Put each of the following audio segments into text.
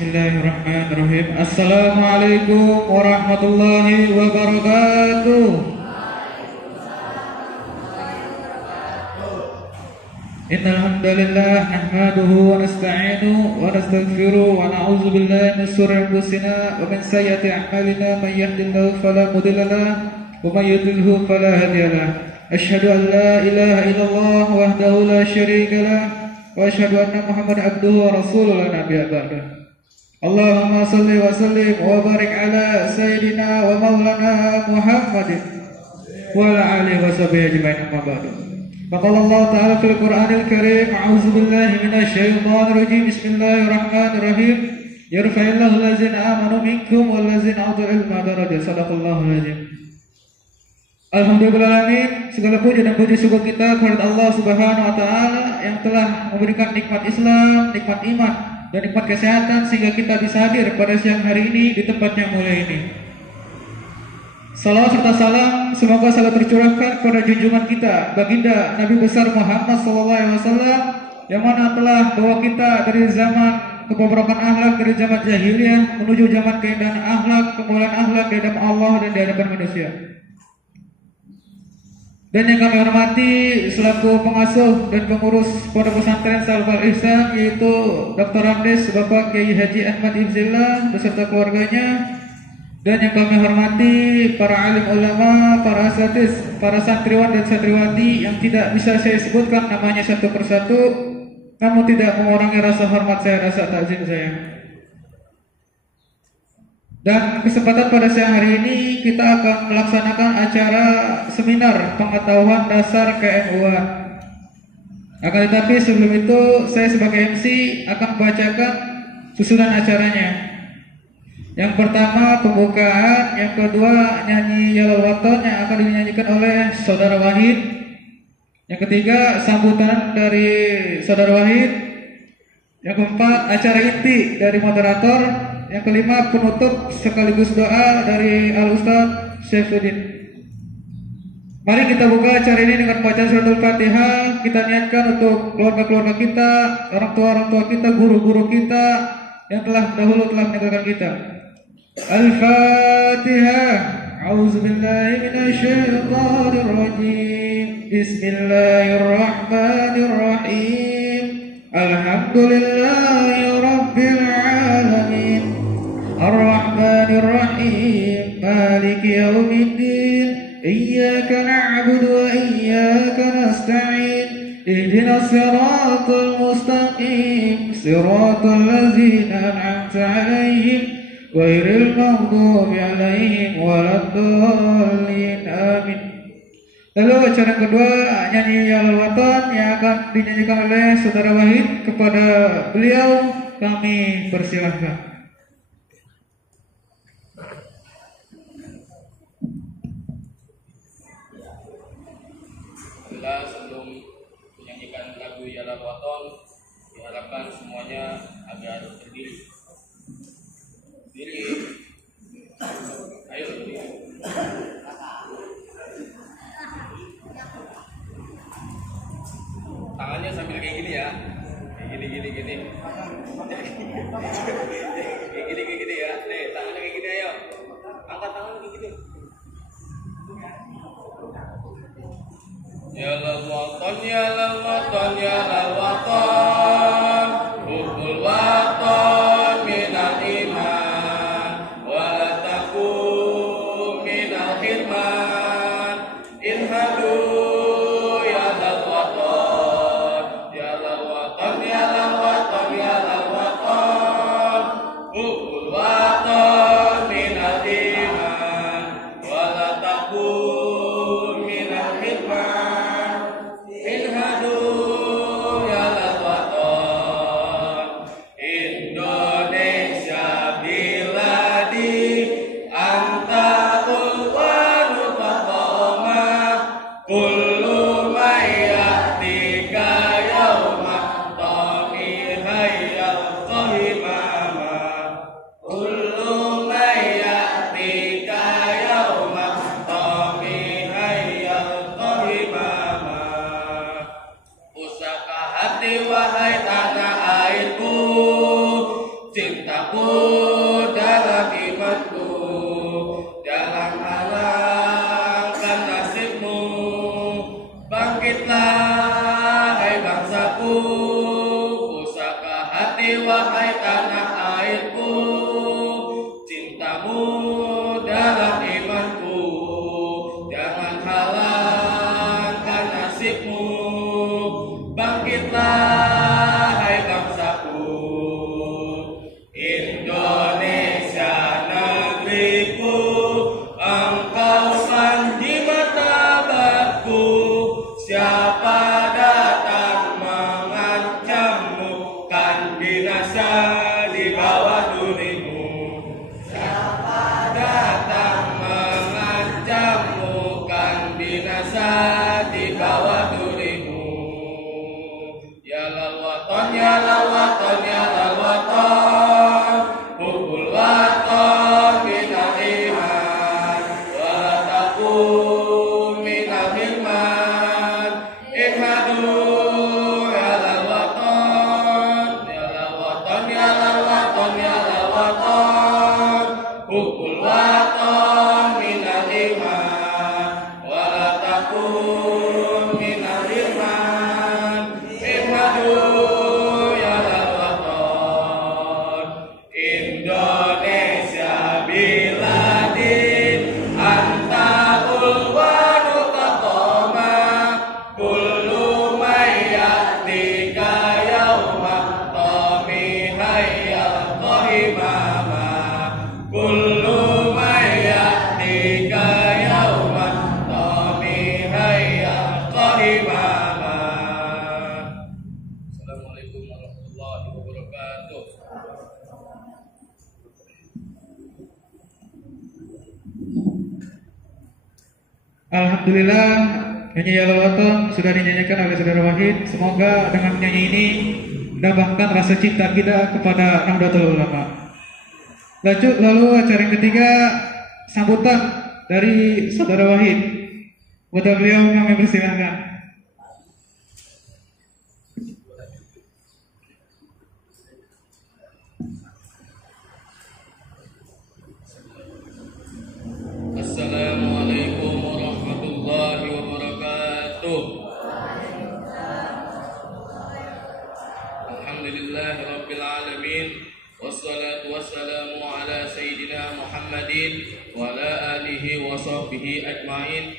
Bismillahirrahmanirrahim. Assalamualaikum warahmatullahi wabarakatuh. Innal hamdalillah nahmaduhu wa nasta'inuhu wa nastaghfiruhu wa na'udzu billahi min shururi anfusina wa min sayyiati a'malina may yahdihillahu fala mudilla lahu wa may yudlilhu fala hadiya lahu. Asyhadu an la ilaha illallah wahdahu la syarika lahu wa asyhadu anna Muhammadan abduhu wa rasuluhu la nabiyya ba'dahu. Allahumma salli wa sallim wa barik ala sayyidina wa maulana Muhammadin wa ala alihi wa sahbihi ajma'in amma ba'du. Faqala Allah ta'ala fil Qur'anil Karim, a'udzu billahi minasy syaithanir rajim. Bismillahirrahmanirrahim. Yarfa'illahu allazina amanu minkum wal ladzina utul ilma darajat. Shadaqallahul azim. Alhamdulillahirrahmanirrahim. Segala puji dan puji syukur kita kepada Allah Subhanahu wa taala yang telah memberikan nikmat Islam, nikmat iman dan nikmat kesehatan sehingga kita bisa hadir pada siang hari ini di tempat yang mulia ini. Salawat serta salam semoga selalu tercurahkan kepada junjungan kita baginda Nabi besar Muhammad SAW yang mana telah bawa kita dari zaman kebobrokan akhlak, dari zaman jahiliyah menuju zaman keindahan akhlak, kemuliaan akhlak di hadapan Allah dan di hadapan manusia. Dan yang kami hormati selaku pengasuh dan pengurus Pondok Pesantren Salafal Ihsan yaitu Dr. Ramdes Bapak Kiai Haji Ahmad Ibzillah beserta keluarganya. Dan yang kami hormati para alim ulama, para asatidz, para santriwan dan santriwati yang tidak bisa saya sebutkan namanya satu persatu, namun tidak mengurangi rasa hormat saya, rasa takzim saya. Dan kesempatan pada siang hari ini kita akan melaksanakan acara seminar pengetahuan dasar KMUA. Akan tetapi sebelum itu saya sebagai MC akan membacakan susunan acaranya. Yang pertama pembukaan, yang kedua nyanyi Yalal Waton yang akan dinyanyikan oleh Saudara Wahid. Yang ketiga sambutan dari Saudara Wahid. Yang keempat acara inti dari moderator. Yang kelima penutup sekaligus doa dari Al-Ustaz Syaifuddin. Mari kita buka acara ini dengan bacaan suratul Fatihah. Kita niatkan untuk keluarga-keluarga kita, orang tua kita, guru-guru kita yang telah dahulu telah meninggalkan kita. Al-Fatihah. A'udzubillahi minasyaitonir rajim. Bismillahirrahmanirrahim. Alhamdulillahi rabbil alamin. Ar-Rahmanir Rahim. Maliki yaumiddin. Iyyaka na'budu wa iyyaka nasta'in. Ihdinas siratal mustaqim. Siratal ladzina an'amta 'alaihim ghairil maghdubi 'alaihim waladdallin. Amin. Lalu acara kedua nyanyi Yalal Waton yang akan dinyanyikan oleh Saudara Wahid. Kepada beliau kami persilahkan. Sebelum menyanyikan lagu Yalal Waton, diharapkan semuanya agar berdiri. Diri. Ayo berdiri. Tangannya sambil kayak gini ya. Kayak gini. Kayak gini ya. Nih, tangannya kayak gini ayo. Angkat tangan kayak gini. Yalal Waton, Yalal Waton, Yalal Waton. Hubul waton minal iman wa la takum minal hirman. Inhadu Yalal Waton, Yalal Waton, Yalal Waton, Yalal Waton. kullu may ya'tika yawma tamihayya tahimama. Pusaka hati wahai tanah airku, cintaku dalam imanku, jangan halangkan nasibmu. Bangkitlah hai bangsaku, pusaka hati wahai tanah airku, cintamu dalam imanku, jangan halangkan nasibmu. Bangkitlah hai bangsaku, Indonesia negeriku, engkau sanji martabatku. Siapa datang mengancammu, kan binasa di bawah durimu. Siapa datang mengancammu, kan binasa di bawah durimu. Ya lal waton, ya lal waton, ya lal waton, hubul waton minal iman, wa takun minal hilman. Ikhadu ya lal waton, ya lal waton, ya lal waton, ya lal waton, hubul waton minal iman, wa takun minal hilman. Ikhadu ya lal waton, Indonesia biladin, anta ulwanu tatoma, kullu may ya'tika yawma tamihayya tahimama. Kullu may ya'tika yawma tamihayya tahimama. Assalamualaikum warahmatullahi wabarakatuh. Alhamdulillah, nyanyi Ya Lawaton sudah dinyanyikan oleh Saudara Wahid. Semoga dengan nyanyi ini mendapatkan rasa cinta kita kepada Nahdlatul Ulama. Lalu acara yang ketiga, sambutan dari Saudara Wahid. Kepada beliau kami persilahkan. Assalamualaikum warahmatullahi wabarakatuh. Alhamdulillahirabbil alamin, wassalatu wassalamu ala sayyidina Muhammadin wa ala alihi wa sahbihi ajmain.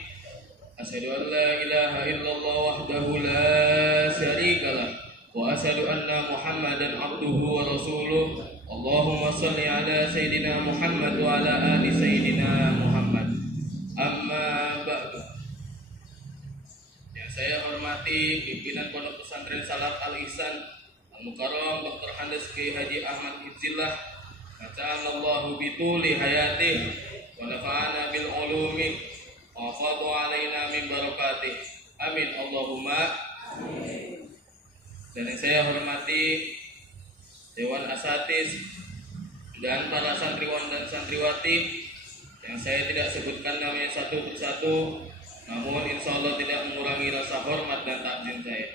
Asyhadu an la ilaha illallah wahdahu la syarikalah wa asyhadu anna Muhammadan abduhu wa rasuluh. Allahumma shalli ala sayyidina Muhammad wa ala ali sayyidina Muhammad. Amma ba'du. Yang saya hormati pimpinan Pondok Pesantren Salat Al-Ihsan Al-Mukarram Dr. Handes Kiai Haji Ahmad Hifzillah, Mata'allahu bituli hayatih wa nafa'ana bil ulumi wa fadu alaina min barakatih. Amin Allahumma. Dan yang saya hormati Dewan Asatis dan para santriwan dan santriwati yang saya tidak sebutkan namanya satu persatu, namun insya Allah tidak mengurangi rasa hormat dan takzim saya.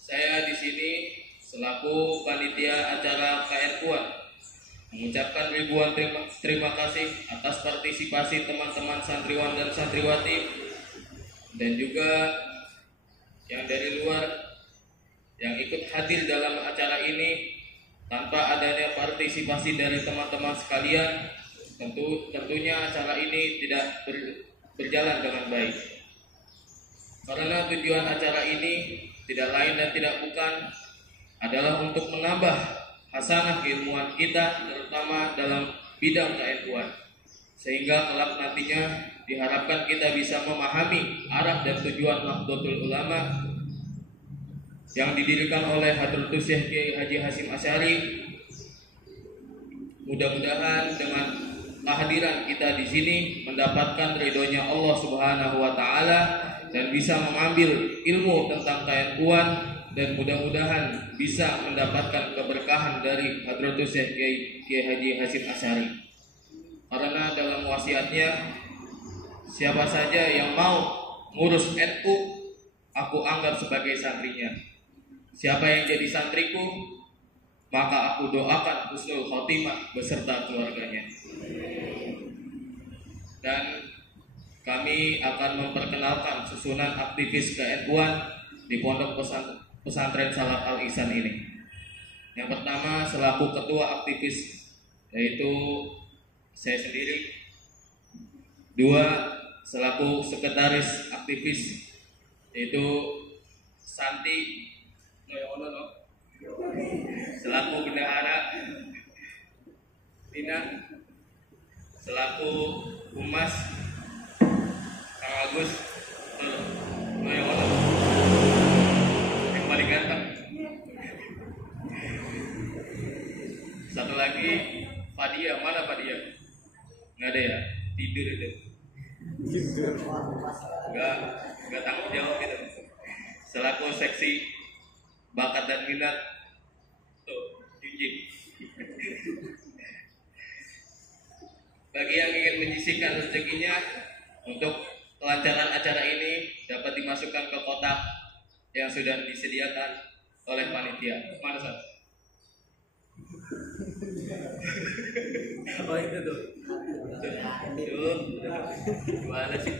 Saya di sini selaku panitia acara KR Kuat mengucapkan ribuan terima kasih atas partisipasi teman-teman santriwan dan santriwati, dan juga yang dari luar yang ikut hadir dalam acara ini. Tanpa adanya partisipasi dari teman-teman sekalian, tentunya acara ini tidak berjalan dengan baik. Karena tujuan acara ini tidak lain dan tidak bukan adalah untuk menambah hasanah keilmuan kita, terutama dalam bidang keilmuan, sehingga kelak nantinya diharapkan kita bisa memahami arah dan tujuan Nahdlatul Ulama yang didirikan oleh Hadratus Syekh Kiai Haji Hasyim Asy'ari. Mudah-mudahan dengan kehadiran kita di sini mendapatkan ridhonya Allah Subhanahu wa taala dan bisa mengambil ilmu tentang keilmuan dan mudah-mudahan bisa mendapatkan keberkahan dari Hadratus Syekh Kiai Haji Hasyim Asy'ari. Karena dalam wasiatnya, siapa saja yang mau ngurus NU, aku anggap sebagai santrinya. Siapa yang jadi santriku, maka aku doakan husnul khotimah beserta keluarganya. Dan kami akan memperkenalkan susunan aktivis ke-NU-an di Pondok Pesantren Salaf Al Ihsan ini. Yang pertama selaku ketua aktivis yaitu saya sendiri. 2 selaku sekretaris aktivis yaitu Santi Noyono. Selaku bendahara Tina. Selaku humas Kang Agus Noyono yang paling ganteng. Satu lagi Fadia, mana Fadia? Nggak ada ya, tidur itu. Nggak tanggung jawab itu. Selaku seksi bakat dan minat tuh Junjin. Bagi yang ingin menyisihkan rezekinya untuk kelancaran acara ini dapat dimasukkan ke kotak yang sudah disediakan oleh panitia. Mana Sat? Oh itu tuh. Gimana sih?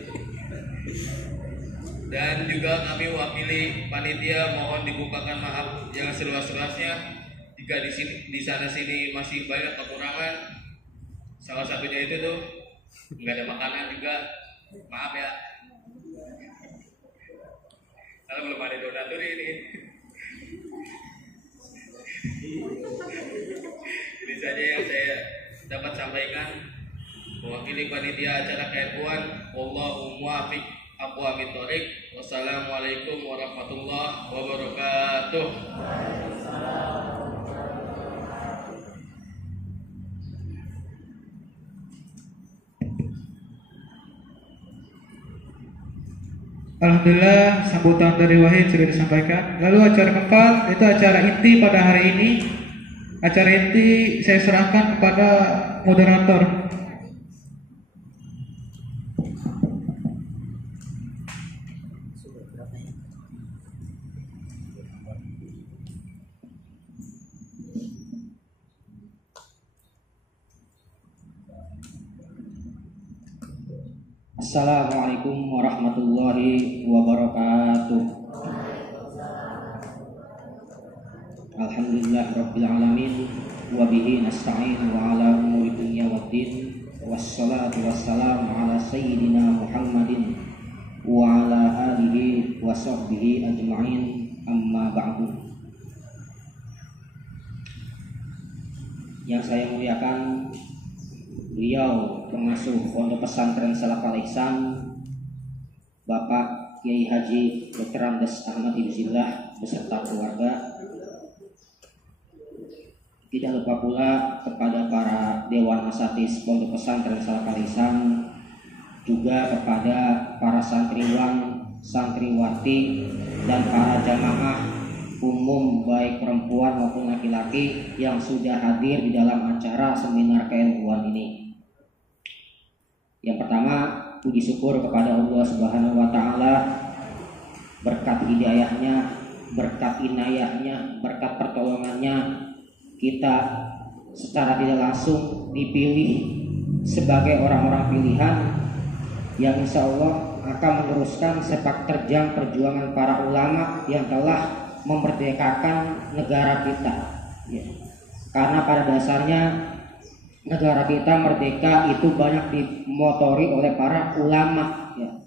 Dan juga kami wakili panitia mohon dibukakan maaf yang seluas-luasnya jika di sana sini masih banyak kekurangan. Salah satunya itu tuh nggak ada makanan juga, maaf ya. Karena belum ada donatur ini. Ini saja yang saya dapat sampaikan mewakili panitia acara ke-NU-an. Wallahu muwaffiq aqwamit thoriq. Wassalamualaikum warahmatullahi wabarakatuh. Alhamdulillah, sambutan dari Wahid sudah disampaikan. Lalu acara keempat itu acara inti pada hari ini. Acara inti saya serahkan kepada moderator. Assalamualaikum warahmatullahi wabarakatuh. Alhamdulillah rabbil alamin wa bihi nasta'in wa ala umuri dunya waddin wassalatu wassalamu ala sayyidina Muhammadin wa ala alihi wa sahbihi ajma'in, amma ba'du. Yang saya muliakan beliau pengasuh Pondok Pesantren Salaf Al Ihsan, Bapak Kiai Haji Dr. Andes Ahmad Ibzillah beserta keluarga. Tidak lupa pula kepada para Dewan Asatidz Pondok Pesantren Salaf Al Ihsan, juga kepada para santriwan, santriwati, dan para jamaah umum baik perempuan maupun laki-laki yang sudah hadir di dalam acara seminar ke-NU-an ini. Yang pertama, puji syukur kepada Allah Subhanahu wa taala, berkat hidayahnya, berkat inayahnya, berkat pertolongannya, kita secara tidak langsung dipilih sebagai orang-orang pilihan yang insya Allah akan meneruskan sepak terjang perjuangan para ulama yang telah memerdekakan negara kita, ya. Karena pada dasarnya negara kita merdeka itu banyak dimotori oleh para ulama, ya.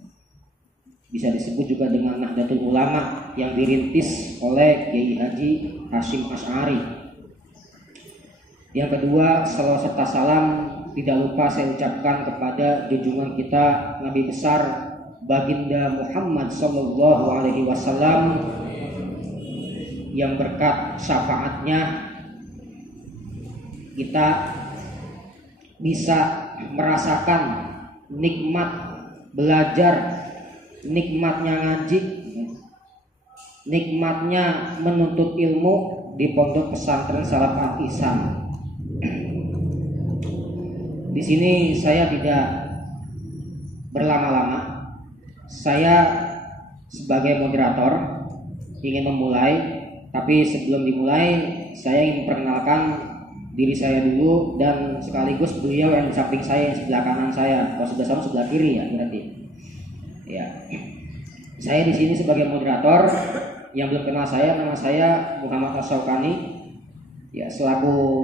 Bisa disebut juga dengan Nahdlatul Ulama yang dirintis oleh Kiai Haji Hasyim Asy'ari. Yang kedua, salawat serta salam tidak lupa saya ucapkan kepada junjungan kita Nabi besar Baginda Muhammad sallallahu alaihi wasallam, yang berkat syafaatnya kita bisa merasakan nikmat belajar, nikmatnya ngaji, nikmatnya menuntut ilmu di Pondok Pesantren Salaf Al-Ihsan. Di sini saya tidak berlama-lama. Saya sebagai moderator ingin memulai, tapi sebelum dimulai saya ingin memperkenalkan diri saya dulu dan sekaligus beliau yang di samping saya, yang sebelah kanan saya. Kalau sudah sama sebelah kiri ya berarti. Ya. Saya di sini sebagai moderator. Yang belum kenal saya, nama saya Muhammad Asyaukani. Ya, selaku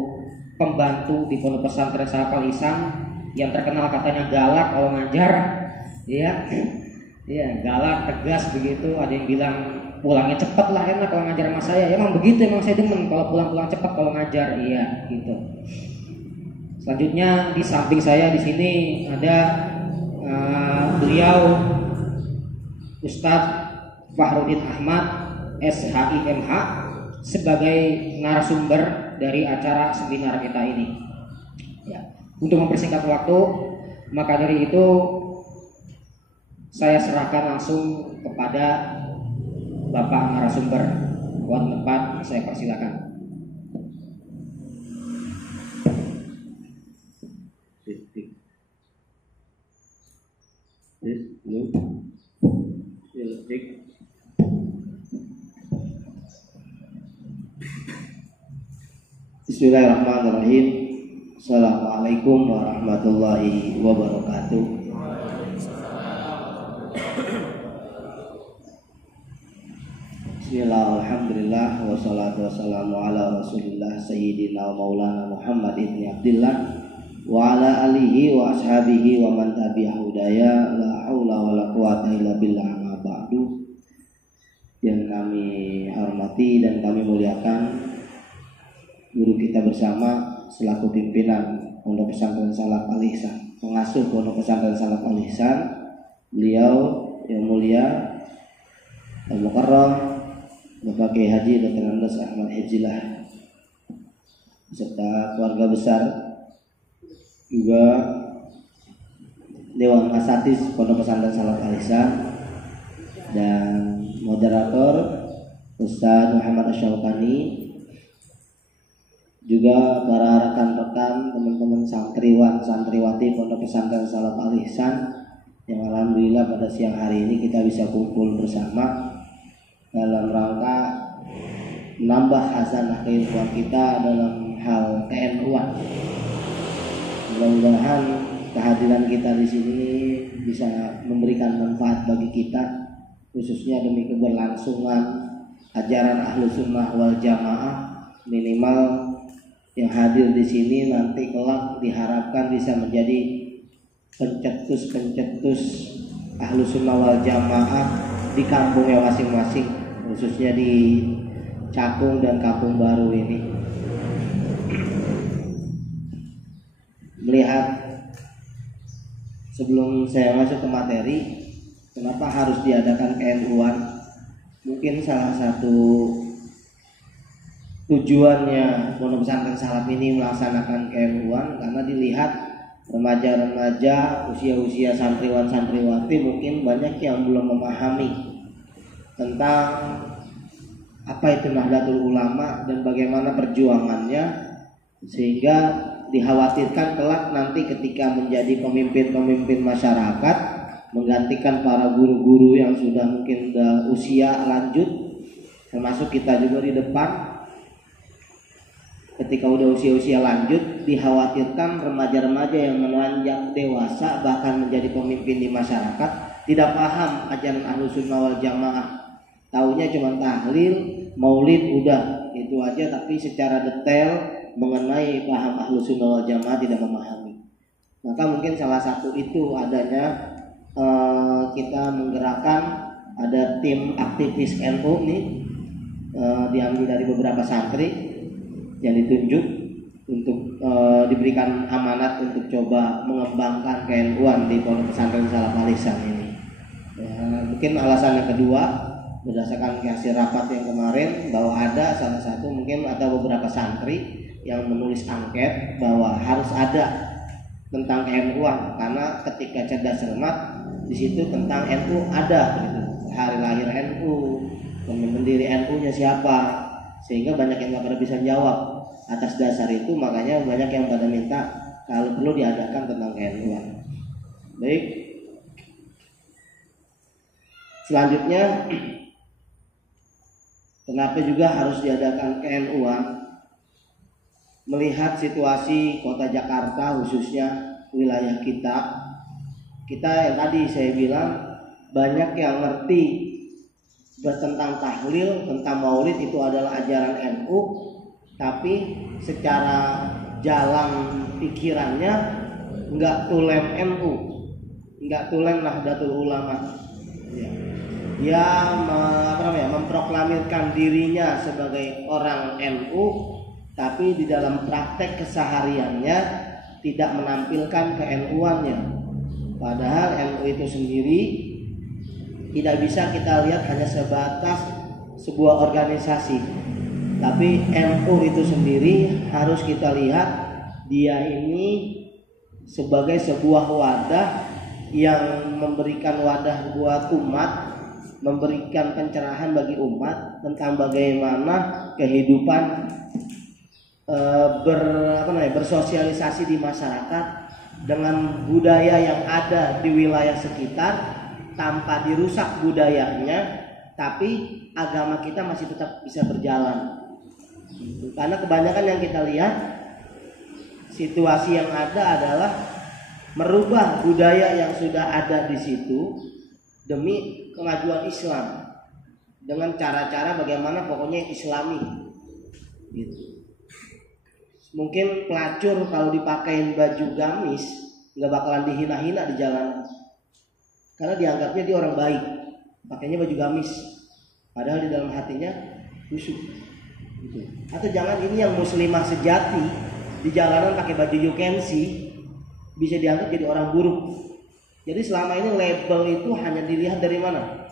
pembantu di Pondok Pesantren Salaf Al-Ihsan yang terkenal katanya galak kalau ngajar. Ya. Ya, galak, tegas begitu. Ada yang bilang pulangnya cepat lah, enak kalau ngajar sama saya. Emang begitu, emang saya demen kalau pulang cepat kalau ngajar. Iya, gitu. Selanjutnya di samping saya di sini ada beliau Ustadz Fahrudin Ahmad SHIMH sebagai narasumber dari acara seminar kita ini. Ya. Untuk mempersingkat waktu, maka dari itu saya serahkan langsung kepada Bapak narasumber. Mohon tempat, saya persilakan. Bismillahirrahmanirrahim. Assalamualaikum warahmatullahi wabarakatuh. Bismillah, alhamdulillah, wassalatu wassalamu ala rasulillah sayyidina wa maulana Muhammad ibn Abdillah wa ala alihi wa ashabihi wa man tabi'ahu hudaya la haula wa la quwata illa billah ma ba'du. Yang kami hormati dan kami muliakan guru kita bersama selaku pimpinan Pondok Pesantren Salaf Al-Ihsan, pengasuh Pondok Pesantren Salaf Al-Ihsan, beliau yang mulia Al-Mukarram Bapak Kiai Haji Dr. Andes Ahmad Hifzillah beserta keluarga besar, juga Dewan Asatidz Pondok Pesantren Salaf Al-Ihsan, dan moderator Ustaz Muhammad Asyaukani, juga para rekan-rekan teman-teman santriwan santriwati Pondok Pesantren Salaf Al-Ihsan yang alhamdulillah pada siang hari ini kita bisa kumpul bersama dalam rangka menambah hasanah keilmuan kita dalam hal TNU-an. Mudah-mudahan kehadiran kita di sini bisa memberikan manfaat bagi kita, khususnya demi keberlangsungan ajaran Ahlus Sunnah wal Jamaah. Minimal yang hadir di sini nanti kelak diharapkan bisa menjadi pencetus-pencetus Ahlus Sunnah wal Jamaah di kampungnya masing-masing, khususnya di Cakung dan Kampung Baru ini. Melihat sebelum saya masuk ke materi, kenapa harus diadakan KNU-an? Mungkin salah satu tujuannya Pondok Pesantren Salaf ini melaksanakan KNU-an karena dilihat remaja-remaja, usia-usia santriwan-santriwati mungkin banyak yang belum memahami tentang apa itu Nahdlatul Ulama dan bagaimana perjuangannya, sehingga dikhawatirkan kelak nanti ketika menjadi pemimpin-pemimpin masyarakat, menggantikan para guru-guru yang sudah mungkin usia lanjut, termasuk kita juga di depan. Ketika udah usia-usia lanjut, dikhawatirkan remaja-remaja yang menanjak dewasa bahkan menjadi pemimpin di masyarakat tidak paham ajaran Ahlus Sunnah wal Jamaah. Taunya cuma tahlil, maulid, udah itu aja, tapi secara detail mengenai paham Ahlus Sunnah wal Jamaah tidak memahami. Maka mungkin salah satu itu adanya kita menggerakkan ada tim aktivis NU nih, diambil dari beberapa santri yang ditunjuk untuk diberikan amanat untuk coba mengembangkan KNU-an di Pondok Pesantren Salaf Al-Ihsan ini. Mungkin alasan yang kedua, berdasarkan hasil rapat yang kemarin, bahwa ada salah satu mungkin ada beberapa santri yang menulis angket bahwa harus ada tentang KNU-an, karena ketika cerdas cermat di situ tentang NU ada gitu, hari lahir NU, pendiri NU-nya siapa, sehingga banyak yang nggak pada bisa jawab. Atas dasar itu makanya banyak yang pada minta kalau perlu diadakan tentang KNU-an. Baik, selanjutnya kenapa juga harus diadakan KNU-an? Melihat situasi kota Jakarta, khususnya wilayah kita yang tadi saya bilang banyak yang ngerti tentang tahlil, tentang maulid itu adalah ajaran NU, tapi secara jalan pikirannya nggak tulen NU, nggak tulen Nahdlatul Ulama. Dia memproklamirkan dirinya sebagai orang NU, tapi di dalam praktek kesehariannya tidak menampilkan ke-NU-annya. Padahal NU itu sendiri tidak bisa kita lihat hanya sebatas sebuah organisasi, tapi NU itu sendiri harus kita lihat dia ini sebagai sebuah wadah yang memberikan wadah buat umat, memberikan pencerahan bagi umat tentang bagaimana kehidupan bersosialisasi di masyarakat dengan budaya yang ada di wilayah sekitar tanpa dirusak budayanya, tapi agama kita masih tetap bisa berjalan. Karena kebanyakan yang kita lihat situasi yang ada adalah merubah budaya yang sudah ada di situ demi kemajuan Islam dengan cara-cara bagaimana pokoknya Islami gitu. Mungkin pelacur kalau dipakein baju gamis nggak bakalan dihina-hina di jalan, karena dianggapnya dia orang baik, pakainya baju gamis, padahal di dalam hatinya khusyuk gitu. Atau jangan ini yang muslimah sejati di jalanan pakai baju you can see bisa dianggap jadi orang buruk. Jadi selama ini label itu hanya dilihat dari mana?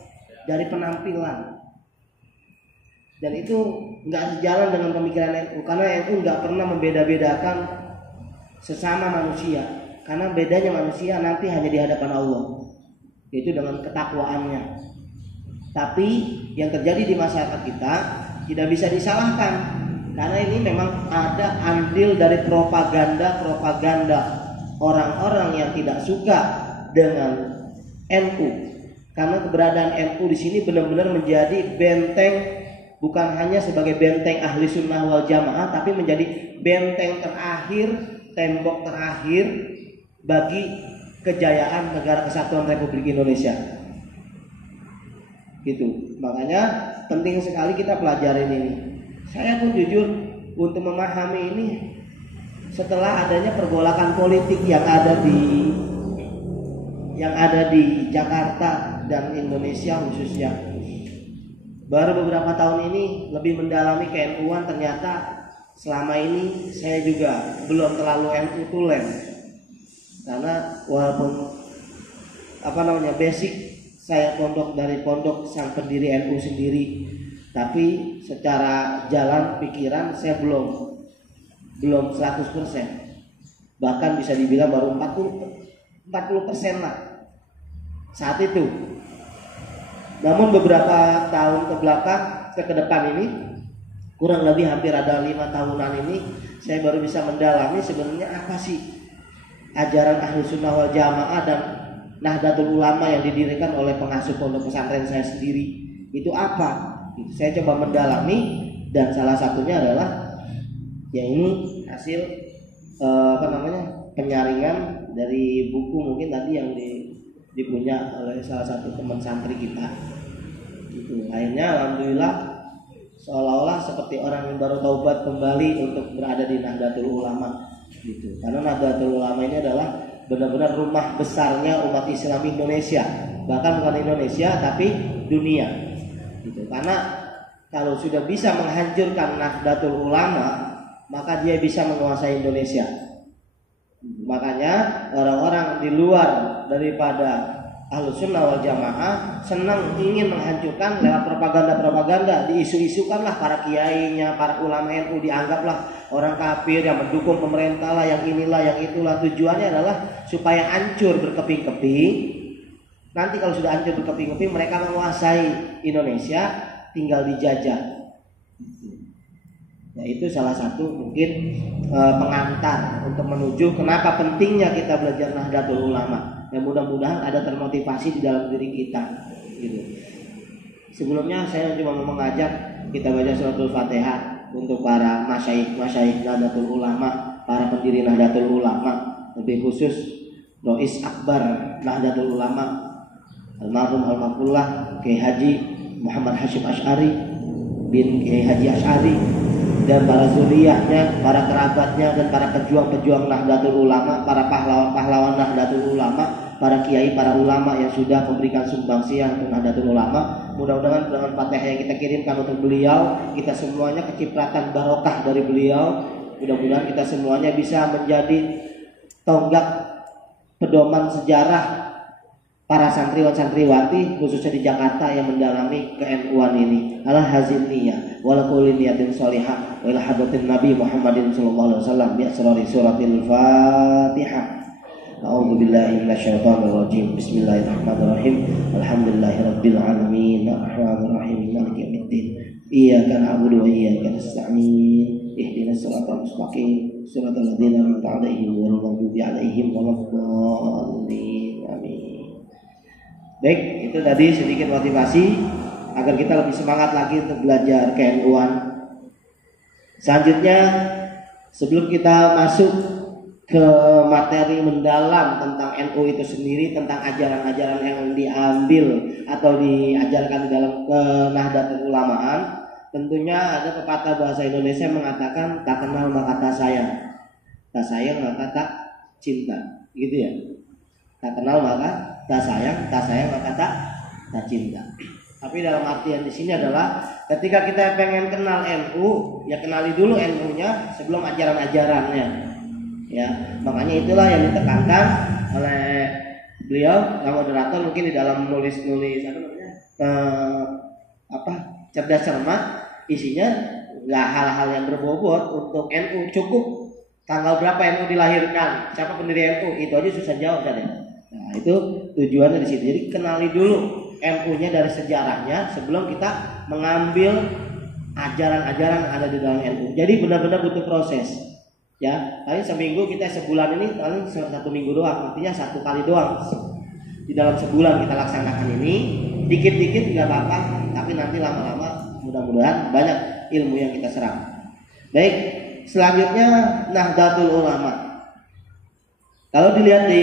Dari penampilan. Dan itu nggak sejalan dengan pemikiran NU, karena NU nggak pernah membeda-bedakan sesama manusia, karena bedanya manusia nanti hanya di hadapan Allah, yaitu dengan ketakwaannya. Tapi yang terjadi di masyarakat kita tidak bisa disalahkan, karena ini memang ada andil dari propaganda orang-orang yang tidak suka dengan NU, karena keberadaan NU di sini benar-benar menjadi benteng. Bukan hanya sebagai benteng ahli sunnah wal jamaah, tapi menjadi benteng terakhir, tembok terakhir bagi kejayaan Negara Kesatuan Republik Indonesia. Gitu. Makanya penting sekali kita pelajarin ini. Saya pun jujur untuk memahami ini setelah adanya pergolakan politik yang ada di Jakarta dan Indonesia khususnya. Baru beberapa tahun ini lebih mendalami ke-NU-an, ternyata selama ini saya juga belum terlalu NU tulen. Karena walaupun basic saya dari pondok sang pendiri NU sendiri, tapi secara jalan pikiran saya belum 100%. Bahkan bisa dibilang baru 40% lah saat itu. Namun beberapa tahun ke depan ini, kurang lebih hampir ada 5 tahunan ini, saya baru bisa mendalami sebenarnya apa sih ajaran Ahlu Sunnah wal Jamaah dan Nahdlatul Ulama yang didirikan oleh pengasuh pondok pesantren saya sendiri. Itu apa? Saya coba mendalami, dan salah satunya adalah ya ini hasil penyaringan dari buku mungkin tadi yang dipunya oleh salah satu teman santri kita. Gitu. Akhirnya alhamdulillah seolah-olah seperti orang yang baru taubat kembali untuk berada di Nahdlatul Ulama. Gitu. Karena Nahdlatul Ulama ini adalah benar-benar rumah besarnya umat Islam Indonesia, bahkan bukan Indonesia tapi dunia. Gitu. Karena kalau sudah bisa menghancurkan Nahdlatul Ulama, maka dia bisa menguasai Indonesia. Makanya orang-orang di luar daripada Ahlus Sunnah wal Jamaah senang ingin menghancurkan lewat propaganda, diisu-isukanlah para kiainya, para ulama NU dianggaplah orang kafir yang mendukung pemerintah lah, yang inilah, yang itulah. Tujuannya adalah supaya hancur berkeping-keping. Nanti kalau sudah hancur berkeping-keping, mereka menguasai Indonesia, tinggal dijajah. Nah, itu salah satu mungkin pengantar untuk menuju kenapa pentingnya kita belajar Nahdlatul Ulama. Dan mudah-mudahan ada termotivasi di dalam diri kita gitu. Sebelumnya saya cuma mau mengajak kita baca suratul Fatihah untuk para masyaikh Nahdlatul Ulama, para pendiri Nahdlatul Ulama, lebih khusus Rois Akbar Nahdlatul Ulama almarhum almarhumullah Kiai Haji Muhammad Hashim Asy'ari bin Kiai Haji Asy'ari dan para zuriyahnya, para kerabatnya dan para pejuang-pejuang Nahdlatul Ulama, para pahlawan-pahlawan Nahdlatul Ulama, para kiai, para ulama yang sudah memberikan sumbangsih untuk Nahdlatul Ulama. Mudah-mudahan dengan Fatihah yang kita kirimkan untuk beliau, kita semuanya kecipratan barokah dari beliau. Mudah-mudahan kita semuanya bisa menjadi tonggak pedoman sejarah para santriwan santriwati khususnya di Jakarta yang mendalami ke-NU-an ini. Ala hazin niyah wala kulli niyatin shalihah wa ila hadratin Nabi Muhammadin sallallahu alaihi wasallam bi asrari suratil Fatihah. A'udzu billahi minasyaitonir rajim. Bismillahirrahmanirrahim. Alhamdulillahirabbil alamin. Arrahmanir rahim. Maliki yaumiddin. Iyyaka na'budu wa iyyaka nasta'in. Ihdinas siratal mustaqim. Siratal ladzina an'amta 'alaihim ghairil maghdubi 'alaihim waladdallin. Amin. Baik, itu tadi sedikit motivasi agar kita lebih semangat lagi untuk belajar ke-NU-an. Selanjutnya, sebelum kita masuk ke materi mendalam tentang NU itu sendiri, tentang ajaran-ajaran yang diambil atau diajarkan di dalam Nahdlatul Ulamaan, tentunya ada pepatah bahasa Indonesia yang mengatakan tak kenal maka tak sayang, tak sayang maka tak cinta, gitu ya. Tak kenal maka tak sayang maka tak cinta. Tapi dalam artian di sini adalah ketika kita pengen kenal NU, ya kenali dulu NU-nya sebelum ajaran-ajarannya. Ya, makanya itulah yang ditekankan oleh beliau, yang moderator mungkin di dalam nulis cerdas cermat, isinya nggak hal-hal yang berbobot untuk NU, cukup tanggal berapa NU dilahirkan, siapa pendiri NU, itu aja susah jawab kan ya. Nah, itu tujuannya di situ. Jadi kenali dulu NU-nya dari sejarahnya sebelum kita mengambil ajaran-ajaran yang ada di dalam NU. Jadi benar-benar butuh proses. Ya, paling seminggu kita sebulan ini paling 1 minggu doang, artinya 1 kali doang. Di dalam sebulan kita laksanakan ini, dikit-dikit nggak apa-apa, tapi nanti lama-lama mudah-mudahan banyak ilmu yang kita serap. Baik, selanjutnya Nahdlatul Ulama. Kalau dilihat di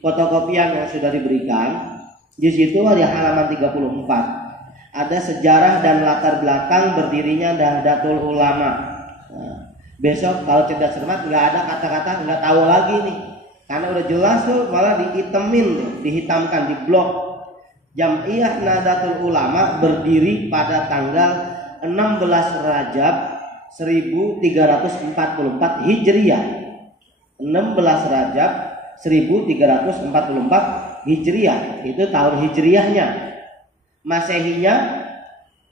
fotokopian yang sudah diberikan, di situ ada halaman 34. Ada sejarah dan latar belakang berdirinya Nahdlatul Ulama. Nah, besok kalau cerdas cermat nggak ada kata-kata nggak tahu lagi nih, karena udah jelas tuh, malah dihitamkan di blog. Jam'iyah Nahdlatul Ulama berdiri pada tanggal 16 Rajab 1344 Hijriah. 16 Rajab 1344 Hijriah, itu tahun Hijriahnya. Masehinya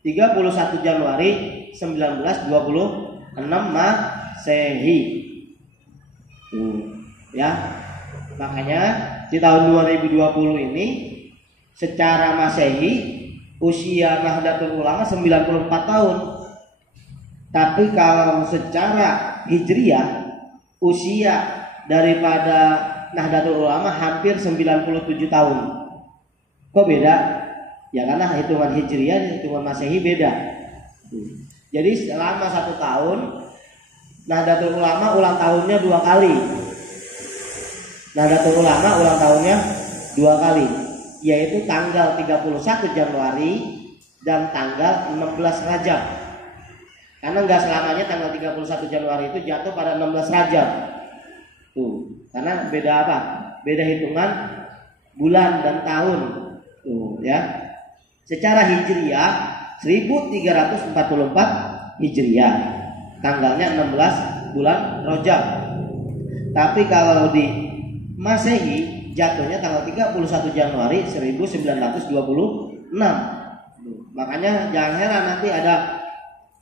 31 Januari 1926 Masehi. Ya. Makanya di tahun 2020 ini secara Masehi usia Nahdlatul Ulama 94 tahun. Tapi kalau secara Hijriah usia daripada Nahdlatul Ulama hampir 97 tahun. Kok beda? Ya karena hitungan Hijriah, hitungan Masehi beda. Jadi selama 1 tahun Nahdlatul Ulama ulang tahunnya 2 kali. Nahdlatul Ulama ulang tahunnya 2 kali, yaitu tanggal 31 Januari dan tanggal 16 Rajab. Karena nggak selamanya tanggal 31 Januari itu jatuh pada 16 Rajab. Tuh, karena beda apa? Beda hitungan bulan dan tahun. Tuh, ya. Secara Hijriah 1344 Hijriah. Tanggalnya 16 bulan Rajab. Tapi kalau di Masehi jatuhnya tanggal 31 Januari 1926. Makanya jangan heran nanti ada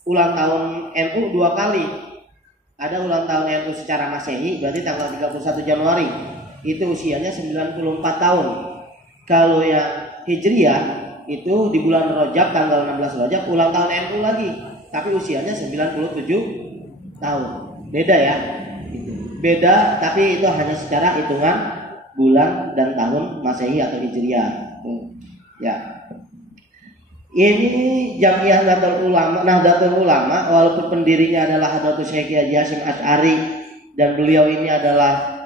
ulang tahun NU 2 kali. Ada ulang tahun NU secara Masehi berarti tanggal 31 Januari. Itu usianya 94 tahun. Kalau yang Hijriah itu di bulan Rajab tanggal 16 Rajab ulang tahun NU lagi, tapi usianya 97 tahun. Beda ya. Gitu. Beda, tapi itu hanya secara hitungan bulan dan tahun Masehi atau Hijriah. Ya. Ini Jamiah Nahdlatul Ulama, walaupun pendirinya adalah Hadratus Syekh Haji Hasyim Asy'ari, dan beliau ini adalah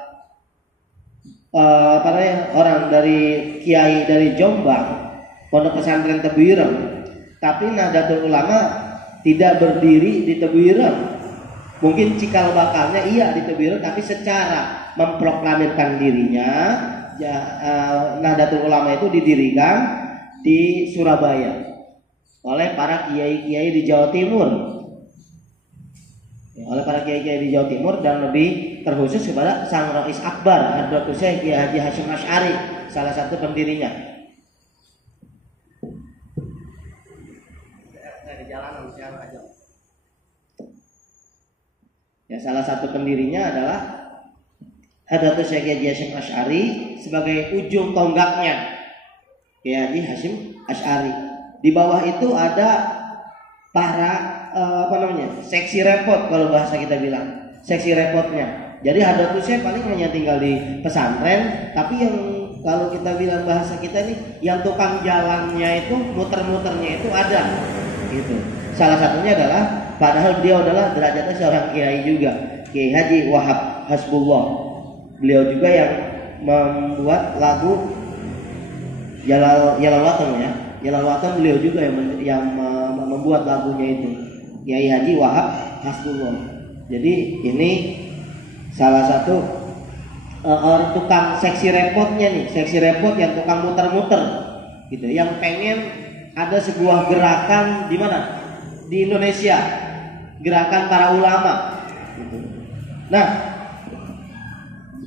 orang dari kiai dari Jombang, Pondok Pesantren Tebu Ireng. Tapi Nahdlatul Ulama tidak berdiri di Tebu Ireng. Mungkin cikal bakalnya iya di Tebu Ireng, tapi secara memproklamirkan dirinya Nahdlatul Ulama itu didirikan di Surabaya oleh para kiai-kiai di Jawa Timur. Oleh para kiai-kiai di Jawa Timur, dan lebih terkhusus kepada Sang Rais Akbar Hadratus Syekh Haji Hasyim Asy'ari, salah satu pendirinya. Ya, salah satu pendirinya adalah Hadratus Syekh Haji Hasyim Asy'ari sebagai ujung tonggaknya Kiai Haji Hasyim Asy'ari. Di bawah itu ada para seksi repot, kalau bahasa kita bilang seksi repotnya. Jadi Hadratus Syekh paling hanya tinggal di pesantren, tapi yang kalau kita bilang bahasa kita nih, yang tukang jalannya itu, muter-muternya itu ada gitu. Salah satunya adalah, padahal beliau adalah derajatnya seorang kiai juga, Kiai Haji Wahab Hasbullah. Beliau juga yang membuat lagu Jalal Watan ya. Jalal Watan beliau juga yang membuat lagunya itu, Kiai Haji Wahab Hasbullah. Jadi ini salah satu tukang seksi repotnya nih, seksi repot yang tukang muter-muter gitu, yang pengen ada sebuah gerakan di mana? Di Indonesia, gerakan para ulama gitu. Nah,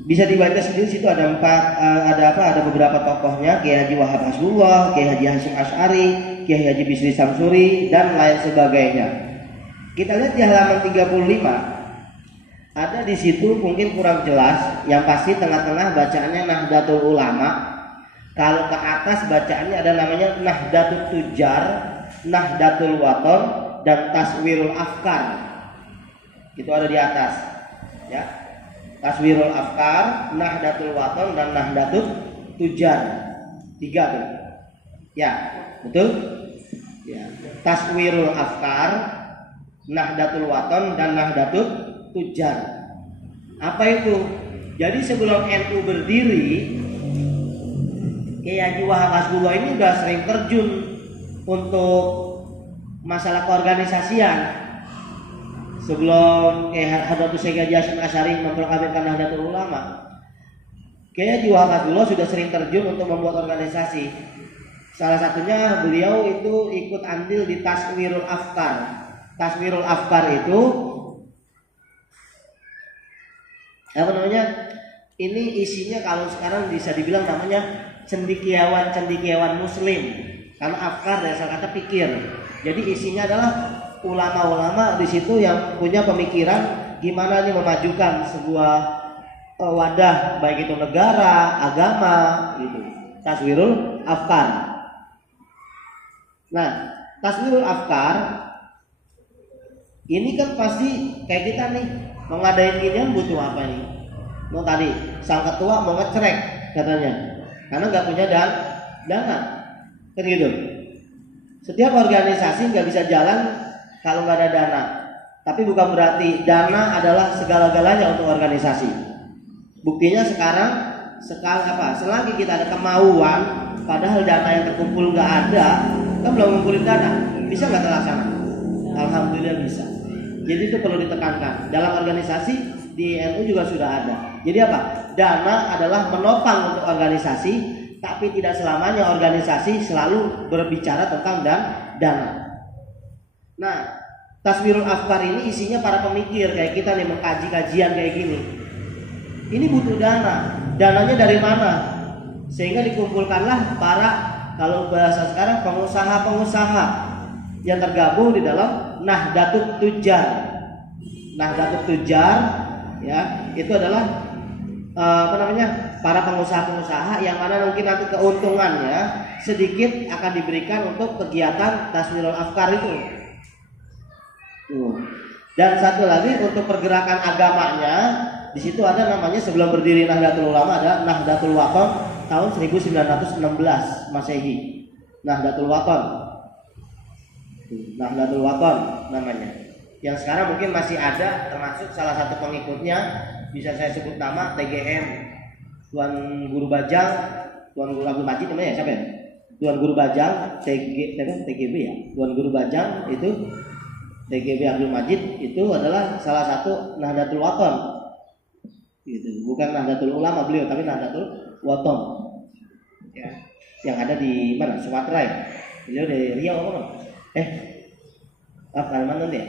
bisa dibaca sendiri, situ ada beberapa tokohnya, Kiai Haji Wahab Hasbullah, Kiai Haji Hasyim Asy'ari, Kiai Haji Bisri Samsuri, dan lain sebagainya. Kita lihat di halaman 35. Ada di situ mungkin kurang jelas, yang pasti tengah-tengah bacaannya Nahdlatul Ulama. Kalau ke atas bacaannya ada namanya Nahdlatul Tujar, Nahdlatul Wathon, dan Taswirul Afkar. Itu ada di atas. Ya. Taswirul Afkar, Nahdlatul Wathon, dan Nahdlatul Tujar. 3 tuh. Ya, betul? Ya. Taswirul Afkar, Nahdlatul Wathon, dan Nahdlatul Tujar. Apa itu? Jadi sebelum NU berdiri, Kiai Haji Wahab Hasbullah ini sudah sering terjun untuk masalah keorganisasian. Sebelum Hadratus Syekh Haji Hasyim Asy'ari memproklamirkan Nahdlatul Ulama, Kiai Haji Wahab Hasbullah sudah sering terjun untuk membuat organisasi. Salah satunya beliau itu ikut andil di Taswirul Afkar. Taswirul Afkar itu ini isinya kalau sekarang bisa dibilang namanya cendekiawan muslim, karena afkar dari kata pikir. Jadi isinya adalah ulama-ulama di situ yang punya pemikiran gimana nih memajukan sebuah wadah, baik itu negara, agama gitu. Taswirul Afkar. Nah, Taswirul Afkar ini kan pasti kayak kita nih mau ngadain ginian butuh apa nih? Mau tadi sang ketua mau ngecerek katanya, karena nggak punya dana, kan gitu. Setiap organisasi nggak bisa jalan kalau nggak ada dana. Tapi bukan berarti dana adalah segala-galanya untuk organisasi. Buktinya sekarang selagi kita ada kemauan, padahal dana yang terkumpul nggak ada, kan belum ngumpulin dana, bisa nggak terlaksana? Alhamdulillah bisa. Jadi itu perlu ditekankan. Dalam organisasi di NU juga sudah ada. Jadi apa? Dana adalah menopang untuk organisasi, tapi tidak selamanya organisasi selalu berbicara tentang dana. Nah, Taswirul Afkar ini isinya para pemikir kayak kita nih, mengkaji kajian kayak gini. Ini butuh dana. Dananya dari mana? Sehingga dikumpulkanlah para, kalau bahasa sekarang, pengusaha-pengusaha yang tergabung di dalam Nahdlatul Tujar. Nahdlatul Tujar ya, itu adalah para pengusaha-pengusaha yang mana mungkin nanti keuntungannya sedikit akan diberikan untuk kegiatan taswirul afkar itu. Dan satu lagi untuk pergerakan agamanya, di situ ada namanya sebelum berdiri Nahdlatul Ulama ada Nahdlatul Wathon tahun 1916 Masehi. Nahdlatul Wathon. Nahdlatul Wathon namanya. Yang sekarang mungkin masih ada, termasuk salah satu pengikutnya bisa saya sebut nama TGM, Tuan Guru Bajang, Tuan Guru Abdul Majid namanya siapa ya? Tuan Guru Bajang, TGB ya. Tuan Guru Bajang itu TGB Abdul Majid itu adalah salah satu Nahdlatul Wathon. Gitu. Bukan Nahdlatul Ulama beliau, tapi Nahdlatul Wathon. Ya. Yang ada di mana? Sumatera ya. Beliau dari Riau apa? Kalimantan ya.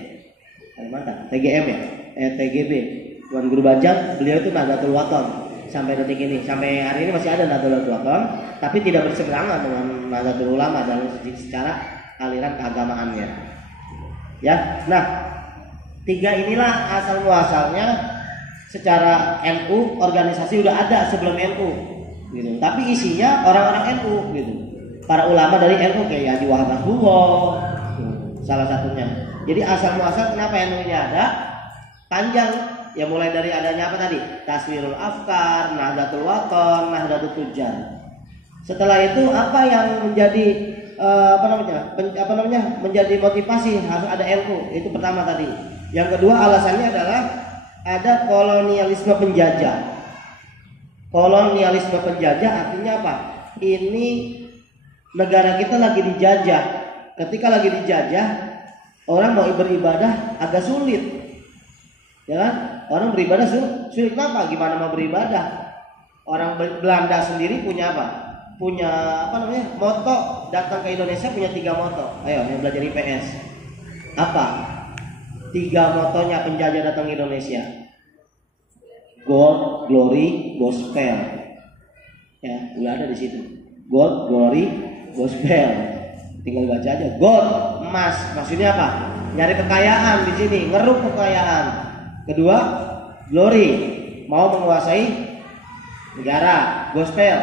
Kalimantan. TGM ya. TGB. Tuan Guru Bajang, beliau itu Nahdlatul Wathon. Sampai detik ini, sampai hari ini masih ada Nahdlatul Wathon, tapi tidak berseberangan dengan Nahdlatul Ulama dalam secara aliran keagamaannya. Ya, nah 3 inilah asal muasalnya. Secara NU organisasi udah ada sebelum NU, gitu. Tapi isinya orang-orang NU, gitu. Para ulama dari NU kayak Haji Wahab Nasrullah, salah satunya. Jadi asal muasal kenapa NU ini ada panjang. Ya mulai dari adanya apa tadi? Taswirul Afkar, Nahdlatul Wathon, Nahdlatul Tujar. Setelah itu apa yang menjadi menjadi motivasi harus ada NU? Itu pertama tadi. Yang kedua alasannya adalah ada kolonialisme penjajah. Kolonialisme penjajah artinya apa? Ini negara kita lagi dijajah. Ketika lagi dijajah, orang mau beribadah agak sulit. Ya kan? Orang beribadah sulit kenapa? Gimana mau beribadah? Orang Belanda sendiri punya apa? Punya moto datang ke Indonesia punya 3 moto. Ayo yang belajar IPS. Apa? 3 motonya penjajah datang ke Indonesia. God, glory, gospel. Ya, udah ada di situ. God, glory, gospel. Tinggal baca aja. God, emas. Maksudnya apa? Nyari kekayaan di sini, ngeruk kekayaan. Kedua, glory, mau menguasai negara. Gospel,